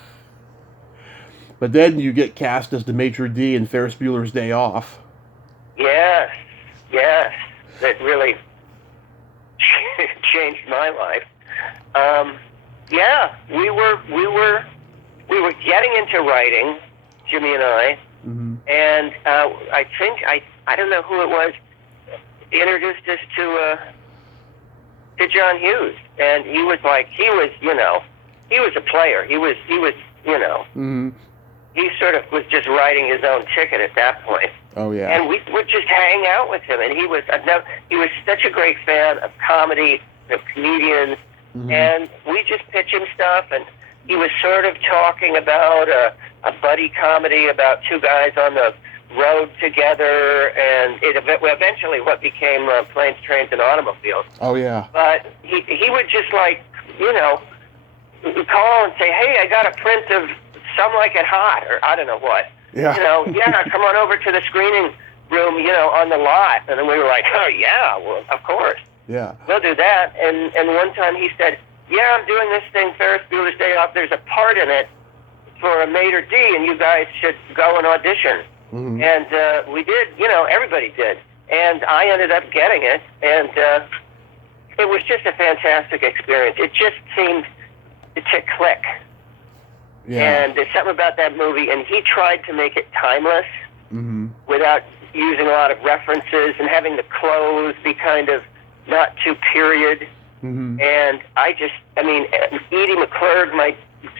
But then you get cast as the Maitre D in Ferris Bueller's Day Off. Yes. That really changed my life. We were getting into writing, Jimmy and I, and I think I don't know who it was introduced us to John Hughes, and he was a player. He sort of was just writing his own ticket at that point. Oh yeah. And we would just hang out with him, and he was such a great fan of comedy, of comedians, and we just pitch him stuff, and he was sort of talking about a buddy comedy about two guys on the road together, and it eventually what became Planes, Trains, and Automobiles. Oh yeah. But he would just like, call and say, hey, I got a print of Some Like It Hot, or I don't know what. Yeah. Come on over to the screening room, on the lot. And then we were like, oh yeah, well, of course. Yeah. We'll do that. And one time he said, yeah, I'm doing this thing, Ferris Bueller's Day Off. There's a part in it for a Maitre D, and you guys should go and audition. Mm-hmm. And we did, everybody did. And I ended up getting it, and it was just a fantastic experience. It just seemed to click. Yeah. And there's something about that movie, and he tried to make it timeless without using a lot of references and having the clothes be kind of not too period. And Edie McClurg, my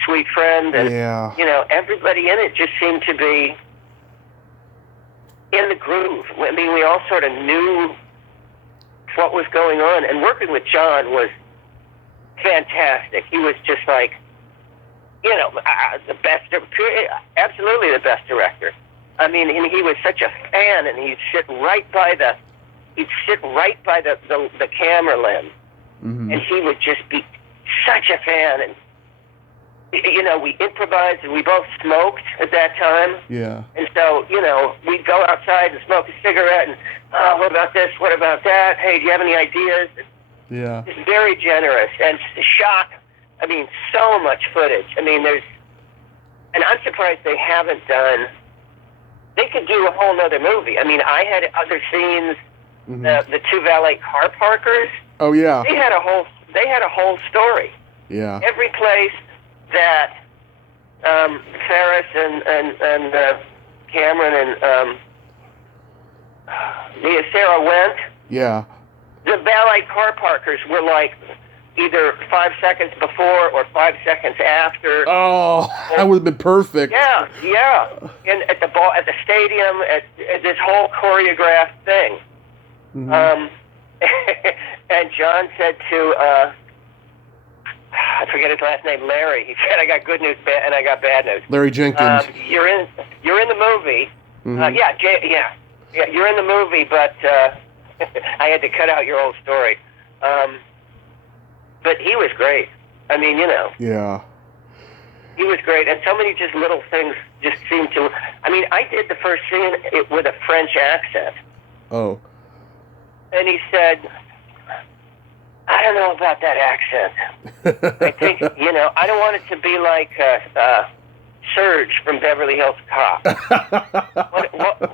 sweet friend, and everybody in it just seemed to be in the groove. I mean, we all sort of knew what was going on, and working with John was fantastic. He was just like, the best, absolutely the best director. I mean, and he was such a fan, and he'd sit right by the camera lens, and he would just be such a fan. And we improvised, and we both smoked at that time. Yeah. And so, we'd go outside and smoke a cigarette, and what about this? What about that? Hey, do you have any ideas? Yeah. Just very generous and shot. I mean, so much footage. I mean, and I'm surprised they haven't done. They could do a whole nother movie. I mean, I had other scenes. The two valet car parkers. Oh yeah. They had a whole story. Yeah. Every place that Ferris and Cameron and Sarah went. Yeah. The valet car parkers were like either 5 seconds before or 5 seconds after. Oh, that would have been perfect. Yeah. And at the stadium, at this whole choreographed thing. And John said to I forget his last name, Larry. He said, "I got good news, and I got bad news." Larry Jenkins. You're in the movie. You're in the movie, but I had to cut out your old story. But he was great. I mean, Yeah. He was great, and so many just little things just seemed to. I mean, I did the first scene with a French accent. Oh. And he said, I don't know about that accent. I think, I don't want it to be like Serge from Beverly Hills Cop.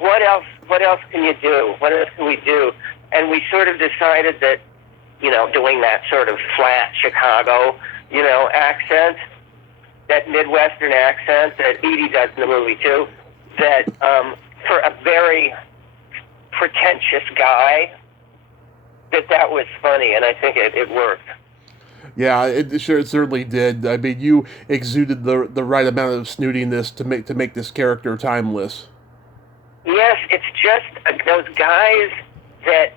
What else? What else can you do? What else can we do? And we sort of decided that, doing that sort of flat Chicago, accent, that Midwestern accent that Edie does in the movie too, that for a very pretentious guy, that was funny, and I think it worked. Yeah, it certainly did. I mean, you exuded the right amount of snootiness to make this character timeless. Yes, it's just those guys that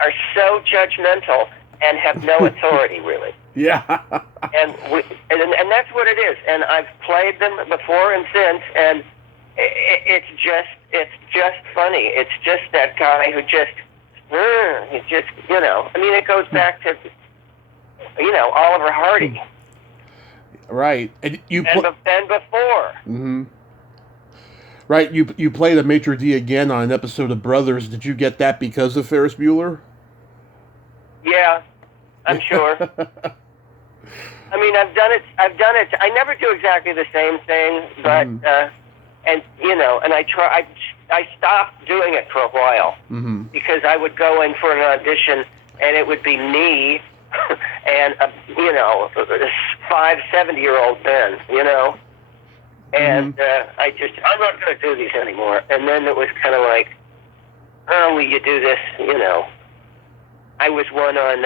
are so judgmental and have no authority, really. Yeah. and that's what it is. And I've played them before and since, and it's just funny. It's just that guy who just. He's just, I mean, it goes back to, Oliver Hardy. Right. And and before. Mm-hmm. Right. You played a Maitre D again on an episode of Brothers. Did you get that because of Ferris Bueller? Yeah, I'm sure. I mean, I've done it. I never do exactly the same thing, but, and I stopped doing it for a while because I would go in for an audition and it would be me and a 70-year-old Ben, and I'm not going to do these anymore. And then it was kind of like, oh, will you do this? I was one on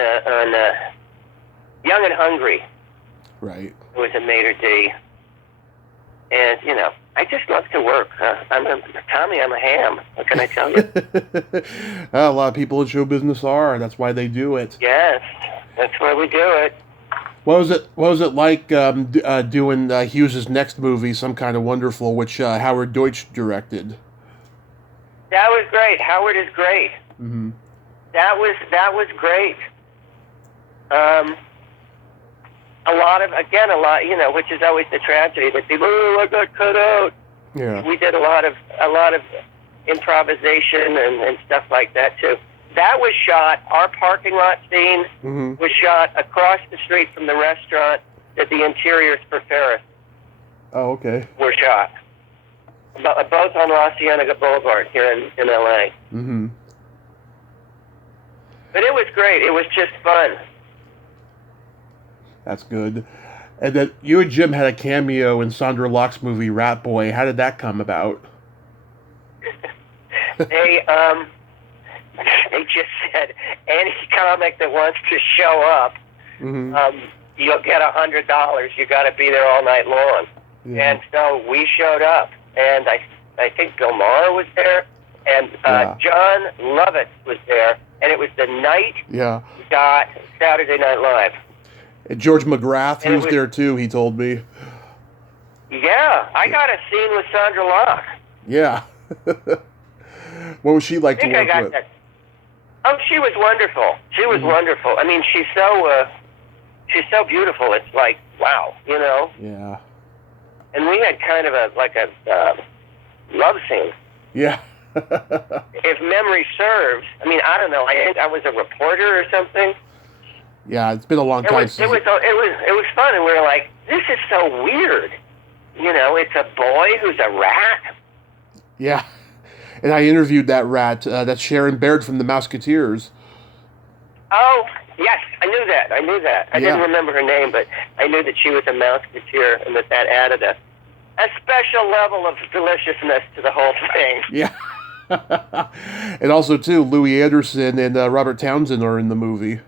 Young and Hungry. Right. It was a Maitre D, and I just love to work. Tommy, I'm a ham. What can I tell you? A lot of people in show business are. That's why they do it. Yes, that's why we do it. What was it like doing Hughes's next movie, Some Kind of Wonderful, which Howard Deutsch directed? That was great. Howard is great. Mm-hmm. That was great. A lot, which is always the tragedy that people, I got cut out. Yeah. We did a lot of improvisation and stuff like that too. That was shot. Our parking lot scene was shot across the street from the restaurant that the interiors for Ferris. Oh, okay. Were shot. Both on La Cienega Boulevard here in LA. Mm-hmm. But it was great. It was just fun. That's good. And then you and Jim had a cameo in Sandra Locke's movie Rat Boy. How did that come about? They just said any comic that wants to show up, you'll get $100. You got to be there all night long. Yeah. And so we showed up, and I think Bill Maher was there, and John Lovitz was there, and it was the night got Saturday Night Live. And George McGrath, he was there too, he told me. Yeah, I got a scene with Sandra Locke. Yeah. What was she like to work with? That. Oh, she was wonderful. She was wonderful. I mean, she's so beautiful. It's like, wow, you know? Yeah. And we had kind of a love scene. Yeah. If memory serves, I mean, I don't know. I think I was a reporter or something. Yeah, it's been a long time since. It was fun, and we were like, this is so weird. You know, it's a boy who's a rat. Yeah, and I interviewed that rat. That's Sharon Baird from the Mouseketeers. Oh, yes, I knew that. I didn't remember her name, but I knew that she was a Mouseketeer, and that added a special level of deliciousness to the whole thing. Yeah. And also, too, Louis Anderson and Robert Townsend are in the movie.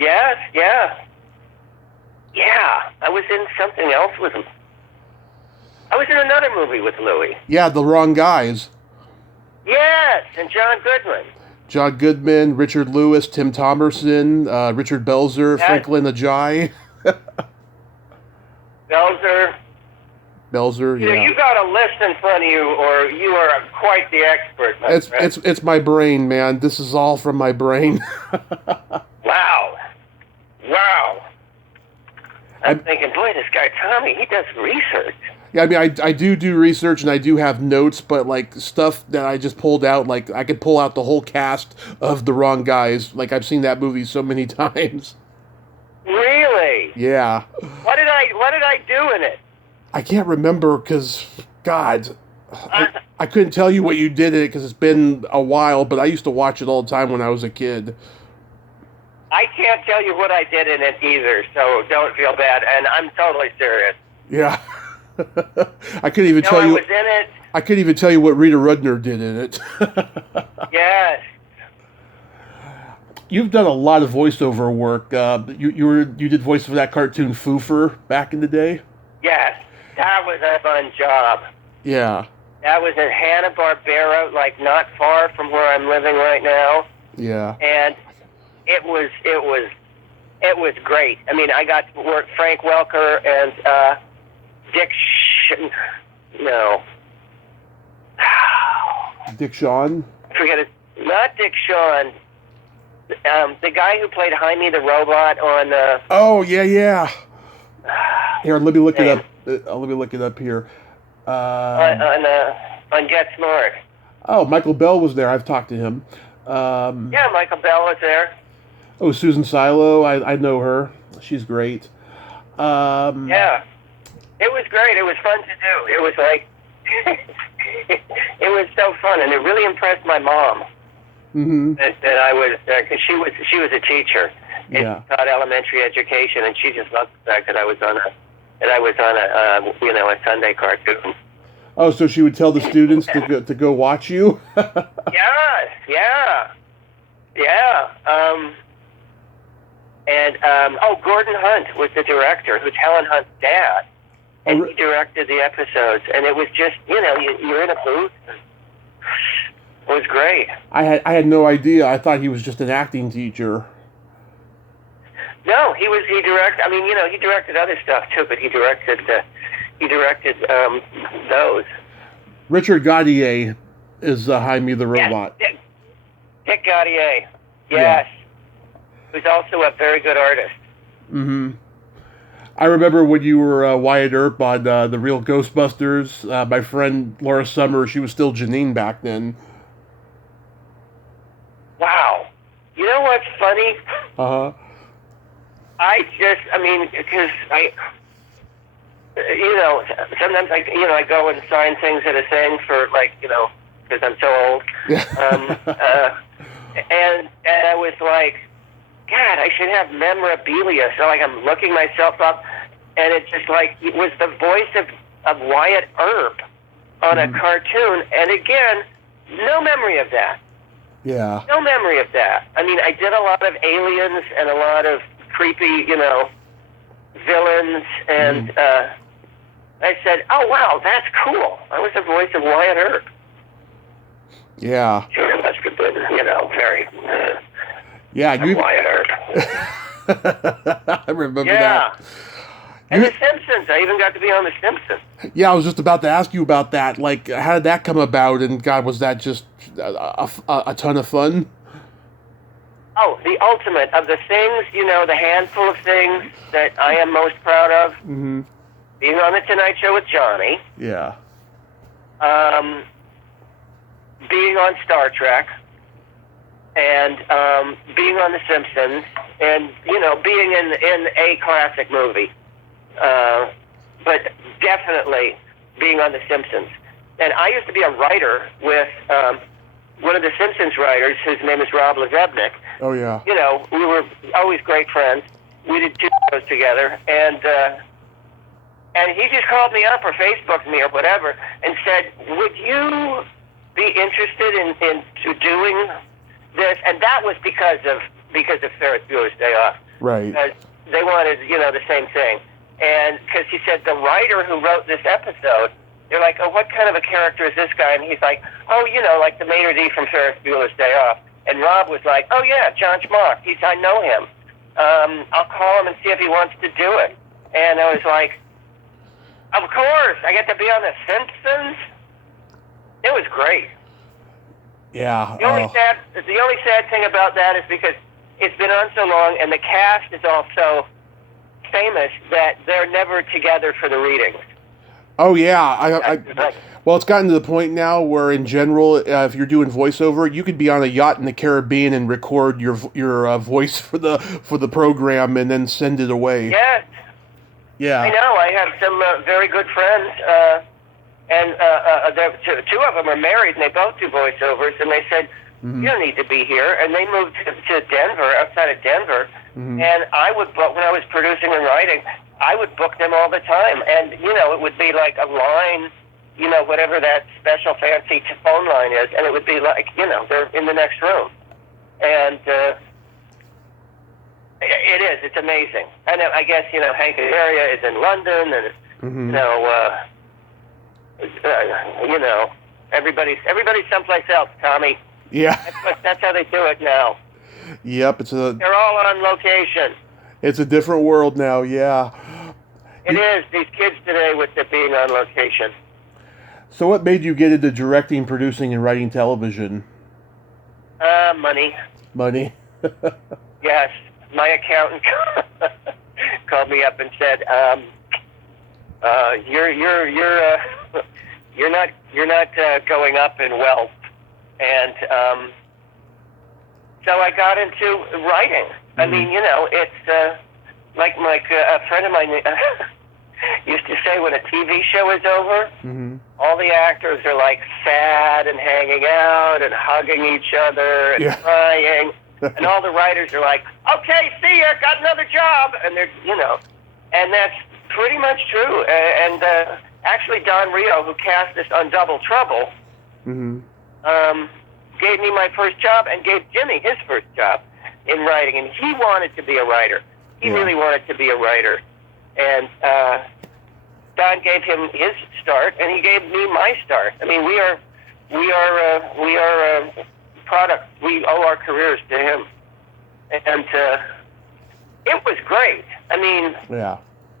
Yes, yeah. I was in something else with him. I was in another movie with Louis. Yeah, The Wrong Guys. Yes, and John Goodman. John Goodman, Richard Lewis, Tim Thomerson, Richard Belzer, Franklin Ajayi. Belzer, yeah. You got a list in front of you, or you are quite the expert, my friend. It's my brain, man. This is all from my brain. Wow. I'm thinking, boy, this guy Tommy, he does research. Yeah, I mean, I do research, and I do have notes, but, like, stuff that I just pulled out, like, I could pull out the whole cast of The Wrong Guys. Like, I've seen that movie so many times. Really? Yeah. What did I do in it? I can't remember, because, God, I couldn't tell you what you did in it, because it's been a while, but I used to watch it all the time when I was a kid. I can't tell you what I did in it either, so don't feel bad, and I'm totally serious. Yeah. I couldn't even tell you. I was in it. I couldn't even tell you what Rita Rudner did in it. Yes. You've done a lot of voiceover work. You did voice for that cartoon Foofur back in the day. Yes, that was a fun job. Yeah. That was in Hanna-Barbera, like not far from where I'm living right now. Yeah. And it was great. I mean, I got to work Frank Welker and Dick Shawn? Forget it. Not Dick Shawn. The guy who played Jaime the Robot on... Oh, yeah. Here, let me look it up. Let me look it up here. On Get Smart. Oh, Michael Bell was there. I've talked to him. Yeah, Michael Bell was there. Oh, Susan Silo. I know her. She's great. Yeah. It was great. It was fun to do. It was like... it was so fun, and it really impressed my mom. Mm-hmm. That I was... Because she was a teacher. Yeah. Taught elementary education, and she just loved the fact that I was on a Sunday cartoon. Oh, so she would tell the students to go watch you? Yes, yeah. Gordon Hunt was the director, who's Helen Hunt's dad. and he directed the episodes, and it was just, you're in a booth. It was great. I had no idea. I thought he was just an acting teacher. No, he directed. I mean, he directed other stuff too, but he directed those. Richard Gaudier is Jaime the Robot. Yes, Dick Gaudier. Yes. Yeah. Who's also a very good artist. Mm-hmm. I remember when you were Wyatt Earp on the Real Ghostbusters. My friend Laura Summer, she was still Janine back then. Wow. You know what's funny? Uh-huh. Because sometimes I go and sign things at a thing for, because I'm so old. And I was like, God, I should have memorabilia. So, I'm looking myself up, and it's just it was the voice of Wyatt Earp on a cartoon. And again, no memory of that. Yeah. No memory of that. I mean, I did a lot of aliens and a lot of creepy, villains, and I said, oh, wow, that's cool. I was the voice of Wyatt Earp. Yeah. Sure, it must have been, very... Yeah, you... Wyatt Earp. I remember that. And The Simpsons. I even got to be on The Simpsons. Yeah, I was just about to ask you about that. How did that come about? And God, was that just a ton of fun? Oh, the ultimate of the things, the handful of things that I am most proud of. Mm-hmm. Being on The Tonight Show with Johnny. Yeah. Being on Star Trek. And being on The Simpsons. And, being in a classic movie. But definitely being on The Simpsons. And I used to be a writer with one of The Simpsons writers. His name is Rob Lazebnik. Oh, yeah. We were always great friends. We did 2 shows together. And he just called me up or Facebooked me or whatever and said, would you be interested in doing this? And that was because of Ferris Bueller's Day Off. Right. Because they wanted, the same thing. And because he said the writer who wrote this episode, they're like, oh, what kind of a character is this guy? And he's like, oh, like the Maitre D from Ferris Bueller's Day Off. And Rob was like, oh, yeah, John Schmock. I know him. I'll call him and see if he wants to do it. And I was like, of course, I get to be on The Simpsons. It was great. Yeah. The only sad thing about that is because it's been on so long, and the cast is all so famous that they're never together for the readings. Oh yeah, well, it's gotten to the point now where, in general, if you're doing voiceover, you could be on a yacht in the Caribbean and record your voice for the program and then send it away. Yes. Yeah. I know. I have some very good friends, and 2 of them are married, and they both do voiceovers. And they said, "You don't need to be here." And they moved to Denver, outside of Denver. Mm-hmm. And I would book when I was producing and writing. I would book them all the time, and it would be like a line, whatever that special fancy phone line is, and it would be like, they're in the next room, and it is. It's amazing. And I guess Hank Azaria is in London, and everybody's someplace else. Tommy. Yeah. That's how they do it now. Yep, they're all on location. It's a different world now, yeah. It is. These kids today with it being on location. So what made you get into directing, producing, and writing television? Money. Money? Yes. My accountant called me up and said, you're not going up in wealth. And so I got into writing. I mean, it's like a friend of mine used to say, when a TV show is over, all the actors are like sad and hanging out and hugging each other and crying. And all the writers are like, okay, see ya, got another job. And they're, and that's pretty much true. And actually, Don Rio, who cast us on Double Trouble, gave me my first job and gave Jimmy his first job in writing. And he wanted to be a writer. He really wanted to be a writer. And Don gave him his start, and he gave me my start. I mean, we are product. We owe our careers to him, and it was great. I mean, Yeah.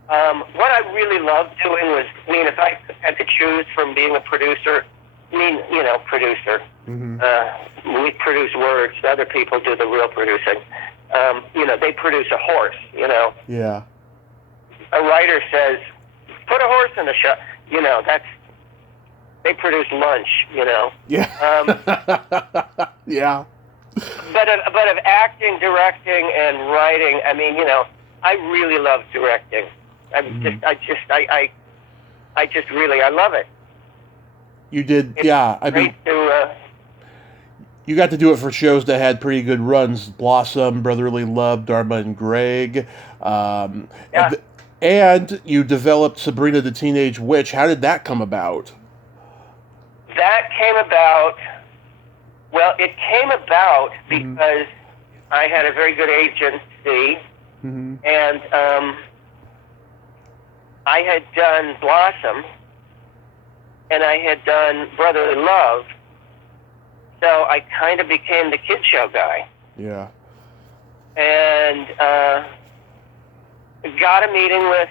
what I really loved doing was, I mean, if I had to choose from being a producer, I mean, you know, producer. We produce words. Other people do the real producing. You know, they produce a horse, you know. Yeah. A writer says, put a horse in the show. You know, they produce lunch, you know. Yeah. Yeah. But of acting, directing, and writing, I mean, you know, I really love directing. I love it. You did, It's yeah. I mean, you got to do it for shows that had pretty good runs: Blossom, Brotherly Love, Dharma and Greg. Yeah. And you developed Sabrina the Teenage Witch. How did that come about? That came about, well, it came about because I had a very good agency, and I had done Blossom, and I had done Brotherly Love, so I kind of became the kid show guy. Yeah. And got a meeting with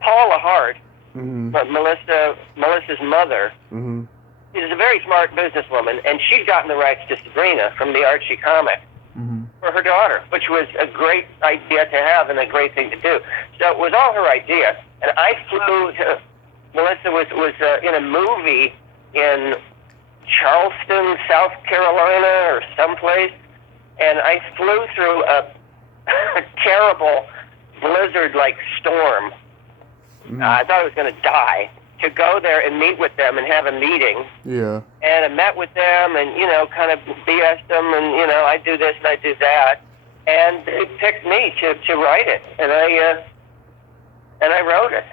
Paula Hart, Melissa's mother. She's a very smart businesswoman, and she'd gotten the rights to Sabrina from the Archie comic for her daughter, which was a great idea to have and a great thing to do. So it was all her idea, and I flew to. Melissa was in a movie in Charleston, South Carolina, or someplace, and I flew through a terrible blizzard-like storm. I thought I was going to die, to go there and meet with them and have a meeting. Yeah. And I met with them and, you know, kind of BS'd them and, you know, I do this and I do that. And they picked me to write it. And I wrote it.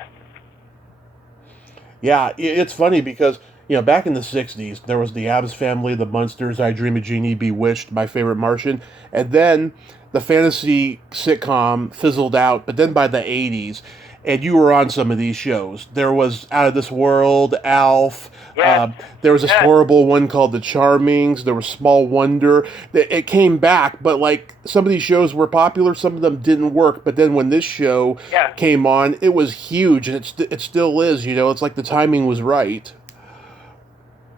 Yeah, it's funny because, you know, back in the 60s, there was the Addams Family, the Munsters, I Dream of Jeannie, Bewitched, My Favorite Martian, and then the fantasy sitcom fizzled out, but then by the 80s, and you were on some of these shows. There was Out of This World, Alf. Yeah. There was this horrible one called The Charmings. There was Small Wonder. It came back, but like some of these shows were popular. Some of them didn't work. But then when this show came on, it was huge, and it still is. You know, it's like the timing was right.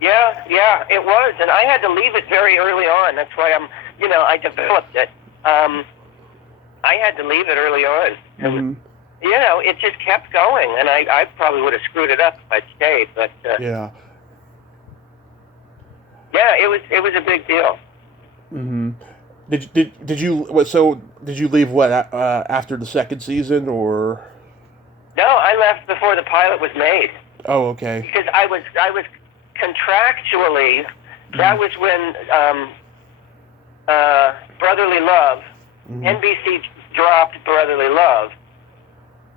Yeah, it was, and I had to leave it very early on. That's why I developed it. I had to leave it early on. You know, it just kept going, and I probably would have screwed it up if I'd stayed. But yeah, it was a big deal. Did you leave after the second season or? No, I left before the pilot was made. Oh, okay. Because I was contractually. That was when Brotherly Love, NBC dropped Brotherly Love.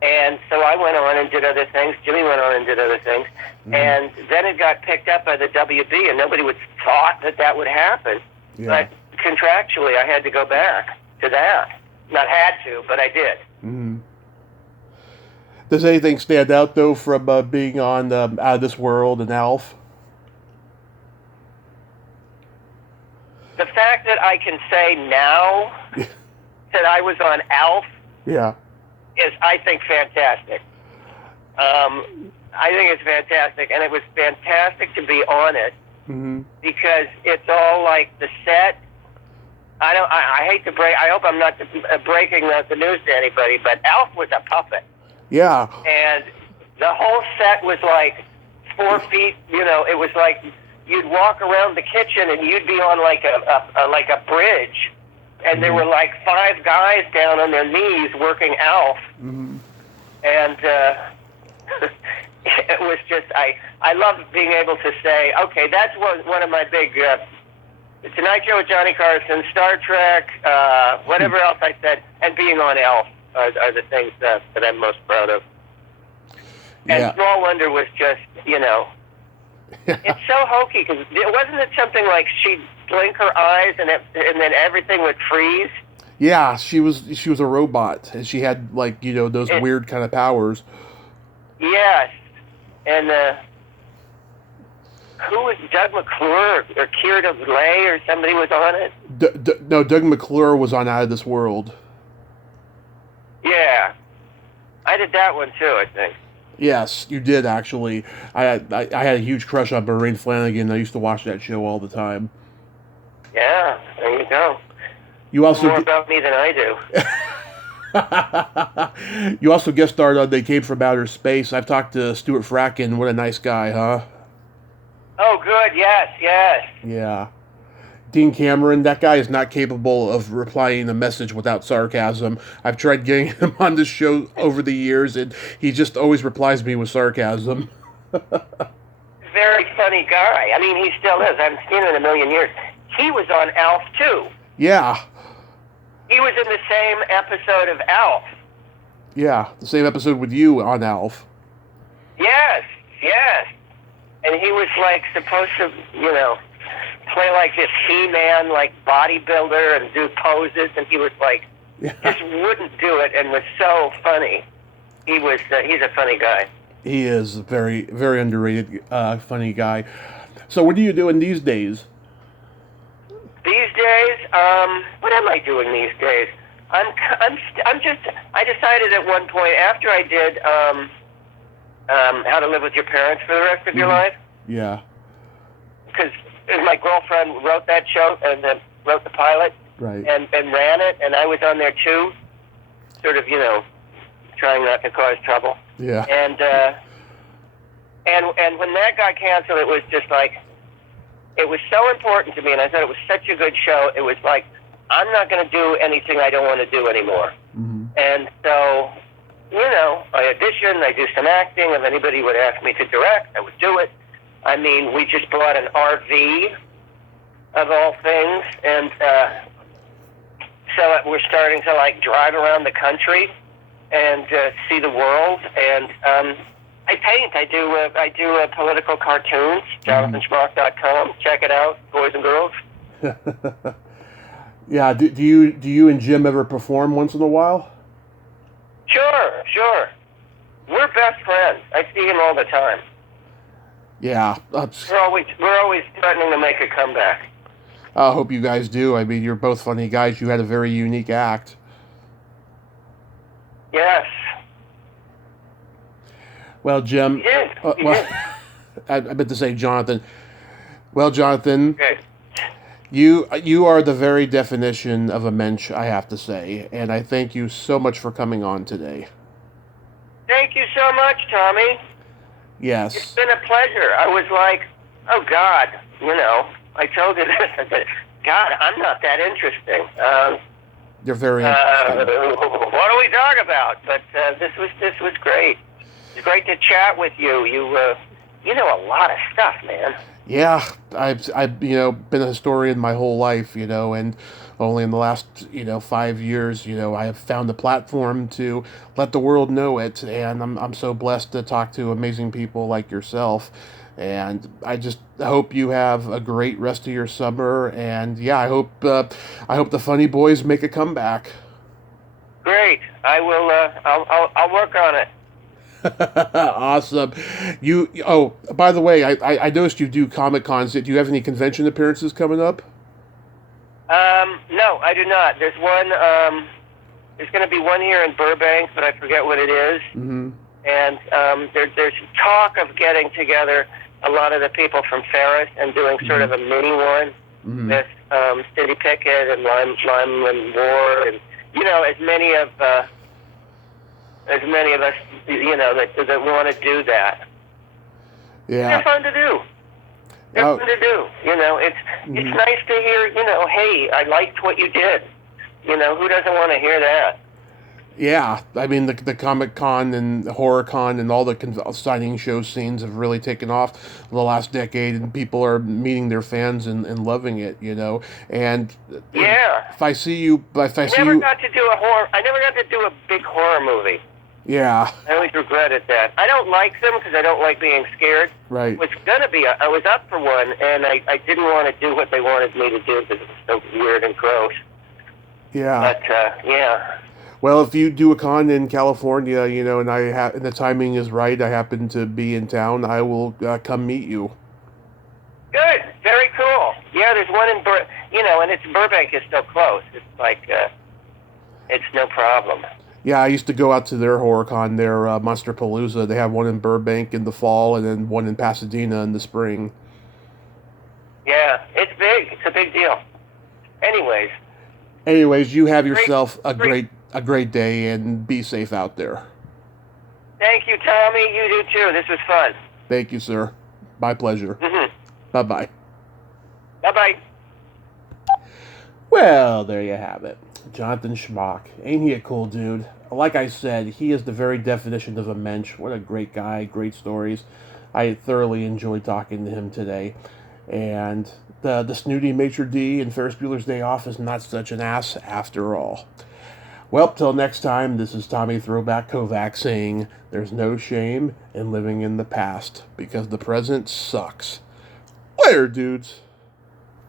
And so I went on and did other things. Jimmy went on and did other things. And then it got picked up by the WB, and nobody would thought that would happen. Yeah. But contractually, I had to go back to that. Not had to, but I did. Does anything stand out, though, from being on Out of This World and Alf? The fact that I can say now that I was on Alf is, I think, fantastic. I think it's fantastic, and it was fantastic to be on it because it's all like the set. I hate to break. I hope I'm not breaking the news to anybody, but Alf was a puppet. Yeah. And the whole set was like 4 feet. You know, it was like you'd walk around the kitchen and you'd be on like a bridge. And there were like 5 guys down on their knees working Alf. And it was just, I love being able to say, okay, that's one of my big, Tonight Show with Johnny Carson, Star Trek, whatever else I said, and being on Alf are the things that I'm most proud of. And Small Wonder was just, you know, it's so hokey, because wasn't it something like she'd blink her eyes and then everything would freeze? Yeah, she was a robot, and she had like those weird kind of powers. Yes, and who was Doug McClure or Keira Knightley or somebody was on it? No, Doug McClure was on Out of This World. Yeah, I did that one too, I think. Yes, you did actually. I had a huge crush on Maureen Flanagan. I used to watch that show all the time. Yeah, there you go. You also more about me than I do. You also guest starred on They Came From Outer Space. I've talked to Stuart Fracken. What a nice guy, huh? Oh, good. Yes. Yeah. Dean Cameron, that guy is not capable of replying a message without sarcasm. I've tried getting him on this show over the years, and he just always replies me with sarcasm. Very funny guy. I mean, he still is. I haven't seen him in a million years. He was on Alf, too. Yeah. He was in the same episode of Alf. Yeah, the same episode with you on Alf. Yes. And he was, like, supposed to, play like this He-Man, like, bodybuilder and do poses, and he was, like, just wouldn't do it and was so funny. He's a funny guy. He is a very, very underrated, funny guy. So what are you doing these days? These days, what am I doing these days? I decided at one point after I did How to Live with Your Parents for the Rest of Your Life. Yeah. Because my girlfriend wrote that show and wrote the pilot, right, and ran it, and I was on there too, sort of trying not to cause trouble. Yeah. And when that got canceled, it was just like. It was so important to me, and I thought it was such a good show. It was like, I'm not going to do anything I don't want to do anymore. Mm-hmm. And so, I auditioned, I do some acting. If anybody would ask me to direct, I would do it. I mean, we just bought an RV, of all things, and so we're starting to, like, drive around the country and see the world, and I paint. I do political cartoons. JonathanSchmock.com. Check it out, boys and girls. Yeah. Do you and Jim ever perform once in a while? Sure. We're best friends. I see him all the time. Yeah. We're always threatening to make a comeback. I hope you guys do. I mean, you're both funny guys. You had a very unique act. Yes. Well, Jim. I meant to say Jonathan. Well, Jonathan, okay. you are the very definition of a mensch, I have to say, and I thank you so much for coming on today. Thank you so much, Tommy. Yes. It's been a pleasure. I was like, oh, God, I told you this. I said, God, I'm not that interesting. You're very interesting. What do we talk about? But this was great. It's great to chat with you. You know a lot of stuff, man. Yeah, I've been a historian my whole life, and only in the last 5 years, I have found a platform to let the world know it, and I'm so blessed to talk to amazing people like yourself. And I just hope you have a great rest of your summer, and yeah, I hope the Funny Boys make a comeback. Great, I will. I'll work on it. Awesome. By the way, I noticed you do Comic Cons. Do you have any convention appearances coming up? No, I do not. There's one. There's going to be one here in Burbank, but I forget what it is. Mm-hmm. And there's talk of getting together a lot of the people from Ferris and doing sort of a mini one with Cindy Pickett and Lime and Ward and as many of us, that want to do that. Yeah. They're fun to do. They're fun to do. It's nice to hear, hey, I liked what you did. Who doesn't want to hear that? Yeah. I mean, the Comic Con and Horror Con and all the signing show scenes have really taken off the last decade, and people are meeting their fans and loving it, And yeah. If I see you, I never got to do a big horror movie. Yeah. I always regretted that. I don't like them because I don't like being scared. Right. I was up for one, and I didn't want to do what they wanted me to do because it was so weird and gross. Yeah. But yeah. Well, if you do a con in California, and and the timing is right, I happen to be in town, I will come meet you. Good. Very cool. Yeah, there's one in and it's Burbank is so close. It's like it's no problem. Yeah, I used to go out to their horror con, their Monster Palooza. They have one in Burbank in the fall, and then one in Pasadena in the spring. Yeah, it's big. It's a big deal. Anyways, you have yourself a great day, and be safe out there. Thank you, Tommy. You do too. This was fun. Thank you, sir. My pleasure. Mm-hmm. Bye-bye. Bye-bye. Well, there you have it. Jonathan Schmock. Ain't he a cool dude? Like I said, he is the very definition of a mensch. What a great guy, great stories. I thoroughly enjoyed talking to him today. And the snooty Maitre D and Ferris Bueller's Day Off is not such an ass after all. Well, till next time, this is Tommy Throwback Kovac saying there's no shame in living in the past because the present sucks. Later, dudes.